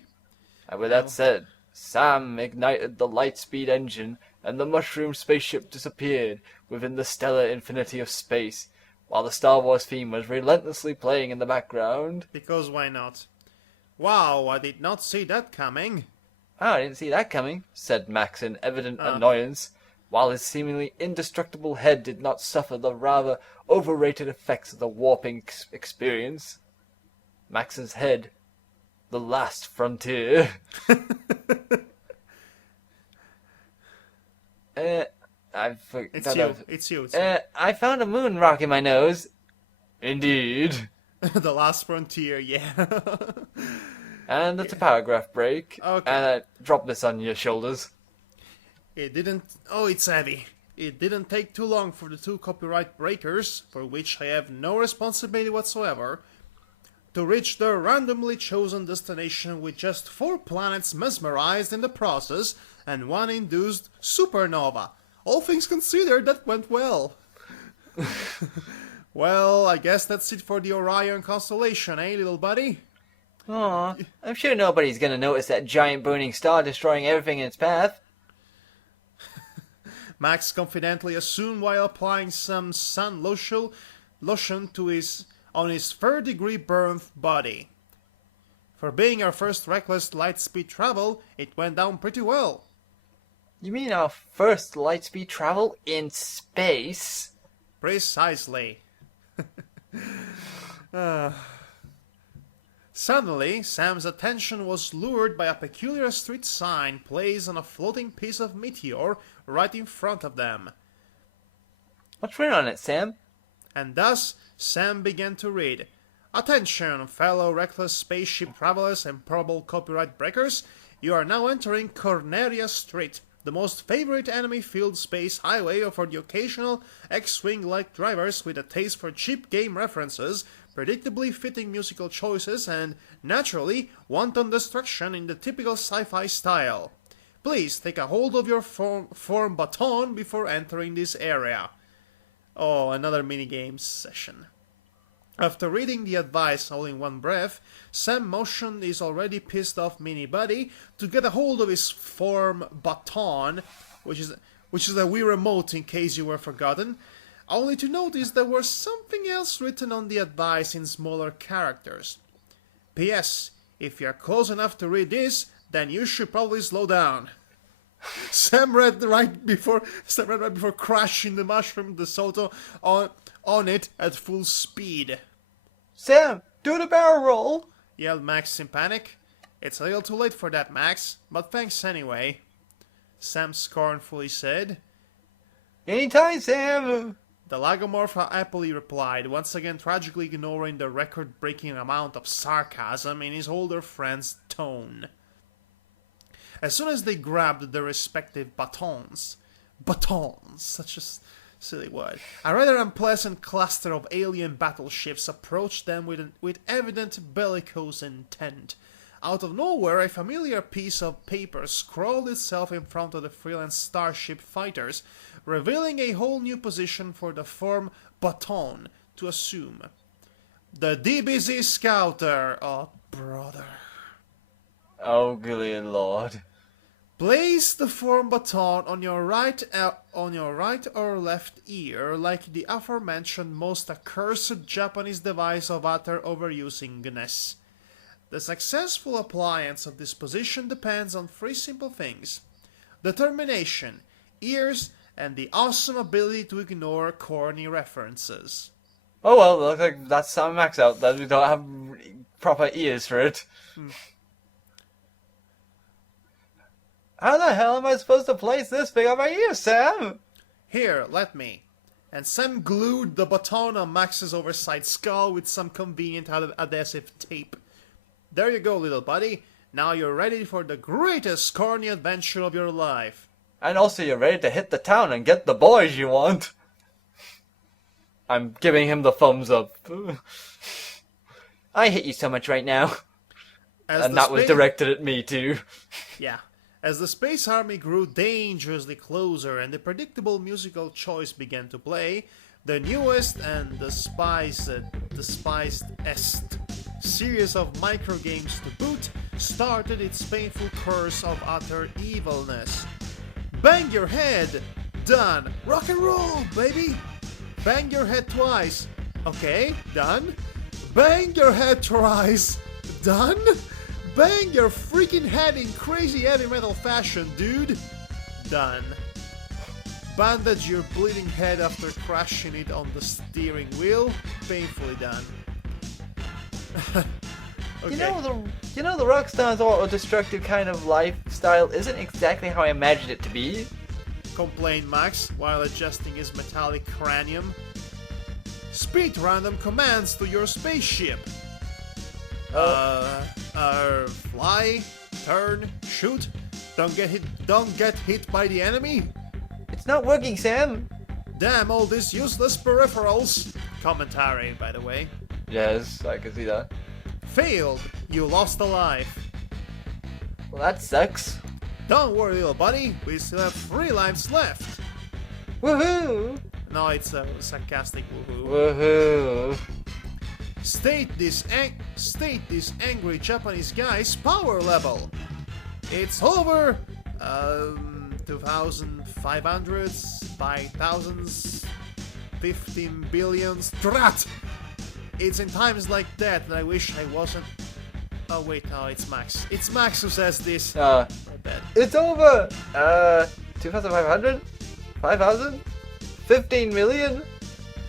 And with that said, Sam ignited the lightspeed engine and the mushroom spaceship disappeared within the stellar infinity of space, while the Star Wars theme was relentlessly playing in the background. Because why not? Wow, I did not see that coming. Oh, I didn't see that coming, said Max in evident annoyance, while his seemingly indestructible head did not suffer the rather overrated effects of the warping experience. Max's head, the last frontier. It's you. I found a moon rock in my nose. Indeed. The last frontier, yeah. And that's a paragraph break. Okay. And I drop this on your shoulders. It's heavy. It didn't take too long for the two copyright breakers, for which I have no responsibility whatsoever, to reach their randomly chosen destination with just 4 planets mesmerized in the process and 1 induced supernova. All things considered, that went well. Well, I guess that's it for the Orion constellation, eh, little buddy? Aw, I'm sure nobody's gonna notice that giant burning star destroying everything in its path. Max confidently assumed while applying some sun lotion on his third-degree burned body. For being our first reckless lightspeed travel, it went down pretty well. You mean our first lightspeed travel in space? Precisely. Suddenly, Sam's attention was lured by a peculiar street sign placed on a floating piece of meteor right in front of them. What's written on it, Sam? And thus, Sam began to read, "Attention, fellow reckless spaceship travelers and probable copyright breakers, you are now entering Corneria Street, the most favorite enemy-filled space highway for the occasional X-Wing-like drivers with a taste for cheap game references, predictably fitting musical choices, and, naturally, wanton destruction in the typical sci-fi style. Please take a hold of your form baton before entering this area." Oh, another minigame session. After reading the advice all in one breath, Sam motioned his already pissed off mini buddy to get a hold of his form baton, which is a Wii remote in case you were forgotten, only to notice there was something else written on the advice in smaller characters. P.S. If you're close enough to read this, then you should probably slow down. Sam read right before crashing the mushroom DeSoto on it at full speed. Sam, do the barrel roll! Yelled Max in panic. It's a little too late for that, Max, but thanks anyway, Sam scornfully said. Anytime, Sam! The Lagomorph happily replied, once again tragically ignoring the record-breaking amount of sarcasm in his older friend's tone. As soon as they grabbed their respective batons, such a silly word, a rather unpleasant cluster of alien battleships approached them with evident bellicose intent. Out of nowhere, a familiar piece of paper scrawled itself in front of the freelance starship fighters, revealing a whole new position for the form baton to assume. The DBZ Scouter, oh brother. Oh, good lord. Place the form baton on your right or left ear, like the aforementioned most accursed Japanese device of utter overusingness. The successful appliance of this position depends on three simple things: determination, ears, and the awesome ability to ignore corny references. Oh well, looks like that's Sam Max out, that we don't have proper ears for it. How the hell am I supposed to place this thing on my ear, Sam? Here, let me. And Sam glued the baton on Max's oversized skull with some convenient adhesive tape. There you go, little buddy. Now you're ready for the greatest corny adventure of your life. And also you're ready to hit the town and get the boys you want. I'm giving him the thumbs up. I hate you so much right now. And that was directed at me too. Yeah. As the Space Army grew dangerously closer and the predictable musical choice began to play, the newest and despised series of microgames to boot started its painful curse of utter evilness. Bang your head! Done! Rock and roll, baby! Bang your head twice. Okay, done. Bang your head thrice. Done. Bang your freaking head in crazy heavy metal fashion, dude. Done. Bandage your bleeding head after crashing it on the steering wheel. Painfully done. Okay. You know the Rockstar's auto-destructive kind of lifestyle isn't exactly how I imagined it to be. Complained Max while adjusting his metallic cranium. Speed random commands to your spaceship. Fly, turn, shoot. Don't get hit by the enemy. It's not working, Sam. Damn all these useless peripherals. Commentary, by the way. Yes, I can see that. Failed. You lost a life. Well, that sucks. Don't worry, little buddy. We still have 3 lives left. Woohoo! No, it's a sarcastic woohoo. Woohoo! State this angry Japanese guy's power level. It's over 2,500s by thousands, 15 billions. Drat! It's in times like that I wish I wasn't. Oh wait, no, it's Max. It's Max who says this. My bad. It's over. 2,500, 5,000, 15 million.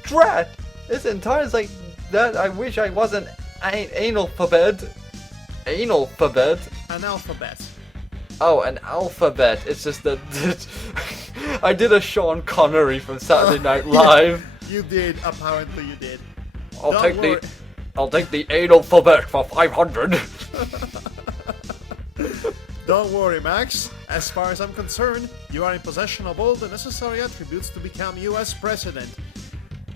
Drat! It's in times like that I wish I wasn't analphabet. Analphabet. An alphabet. Oh, an alphabet. It's just that I did a Sean Connery from Saturday Night Live. You did. Apparently, you did. I'll take the analphabet for 500. Don't worry, Max. As far as I'm concerned, you are in possession of all the necessary attributes to become U.S. President.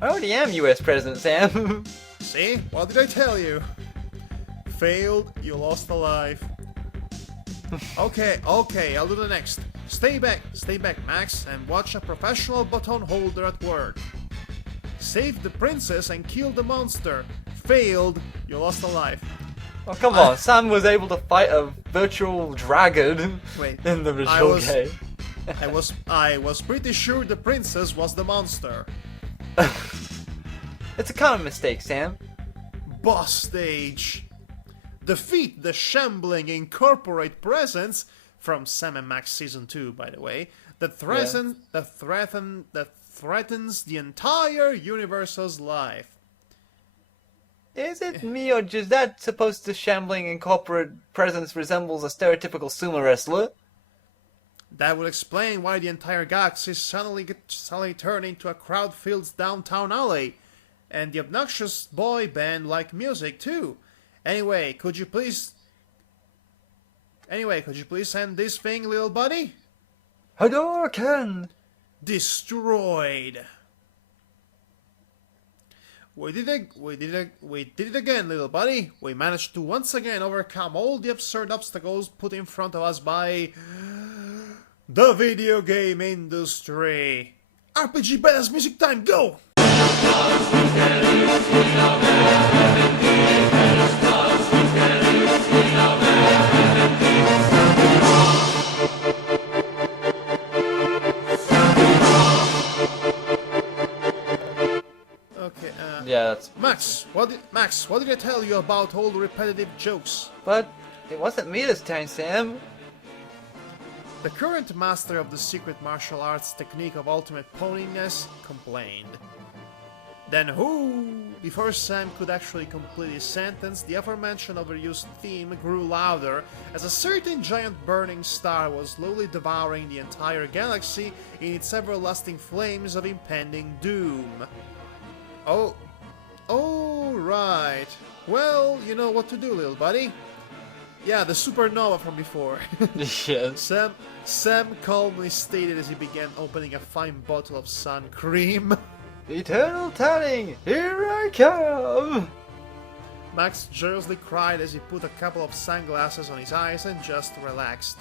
I already am U.S. President, Sam. See? What did I tell you? Failed, you lost a life. Okay, I'll do the next. Stay back, Max, and watch a professional baton holder at work. Save the princess and kill the monster. Failed, you lost a life. Oh, come on. Sam was able to fight a virtual dragon in the original game. I was pretty sure the princess was the monster. It's a common mistake, Sam. Boss stage. Defeat the shambling incorporate presence from Sam and Max Season 2, by the way, that threatens the entire universe's life. Is it me, or just that supposed to shambling in corporate presence resembles a stereotypical sumo wrestler? That would explain why the entire galaxy suddenly turned into a crowd-filled downtown alley. And the obnoxious boy band like music too. Anyway, could you please end this thing, little buddy? Hadouken! Destroyed. We did it again, little buddy. We managed to once again overcome all the absurd obstacles put in front of us by the video game industry. RPG badass music time, go! Okay, Yeah, that's... Max, what did I tell you about all the repetitive jokes? But it wasn't me this time, Sam. The current master of the secret martial arts technique of ultimate poniness complained. Then who? Before Sam could actually complete his sentence, the aforementioned overused theme grew louder as a certain giant burning star was slowly devouring the entire galaxy in its everlasting flames of impending doom. Oh, right. Well, you know what to do, little buddy. Yeah, the supernova from before. Yes. Sam calmly stated as he began opening a fine bottle of sun cream. Eternal tanning, here I come! Max joyously cried as he put a couple of sunglasses on his eyes and just relaxed.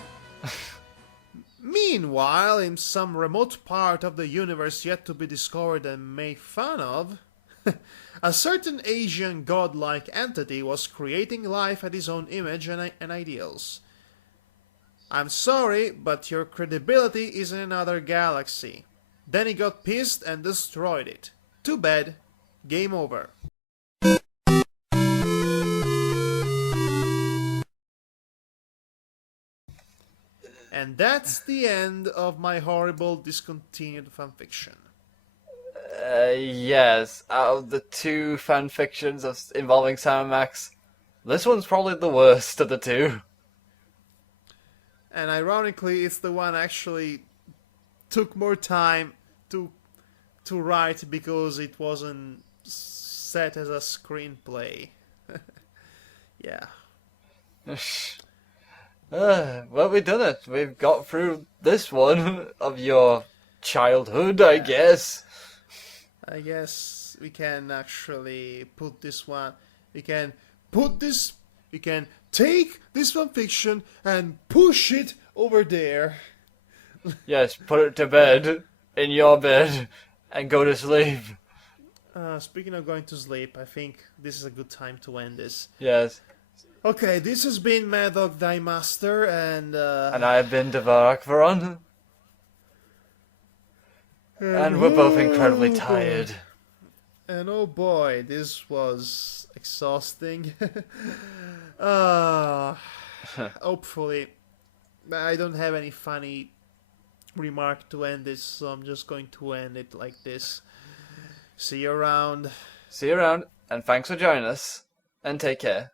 Meanwhile, in some remote part of the universe yet to be discovered and made fun of, a certain Asian godlike entity was creating life at his own image and ideals. I'm sorry, but your credibility is in another galaxy. Then he got pissed and destroyed it. Too bad. Game over. And that's the end of my horrible discontinued fanfiction. Yes, out of the two fanfictions involving Sam and Max, this one's probably the worst of the two. And ironically, it's the one actually took more time to write because it wasn't set as a screenplay. Yeah. Well, we've done it. We've got through this one of your childhood, I guess. I guess we can actually put this one. We can take this fanfiction and push it over there. Yes, put it to bed, in your bed, and go to sleep. Speaking of going to sleep, I think this is a good time to end this. Yes. Okay, this has been Madhog Thy Master, and I have been Devarak Varon. And we're both incredibly tired. And oh boy, this was exhausting. Hopefully, I don't have any funny remark to end this, so I'm just going to end it like this. See you around. See you around, and thanks for joining us, and take care.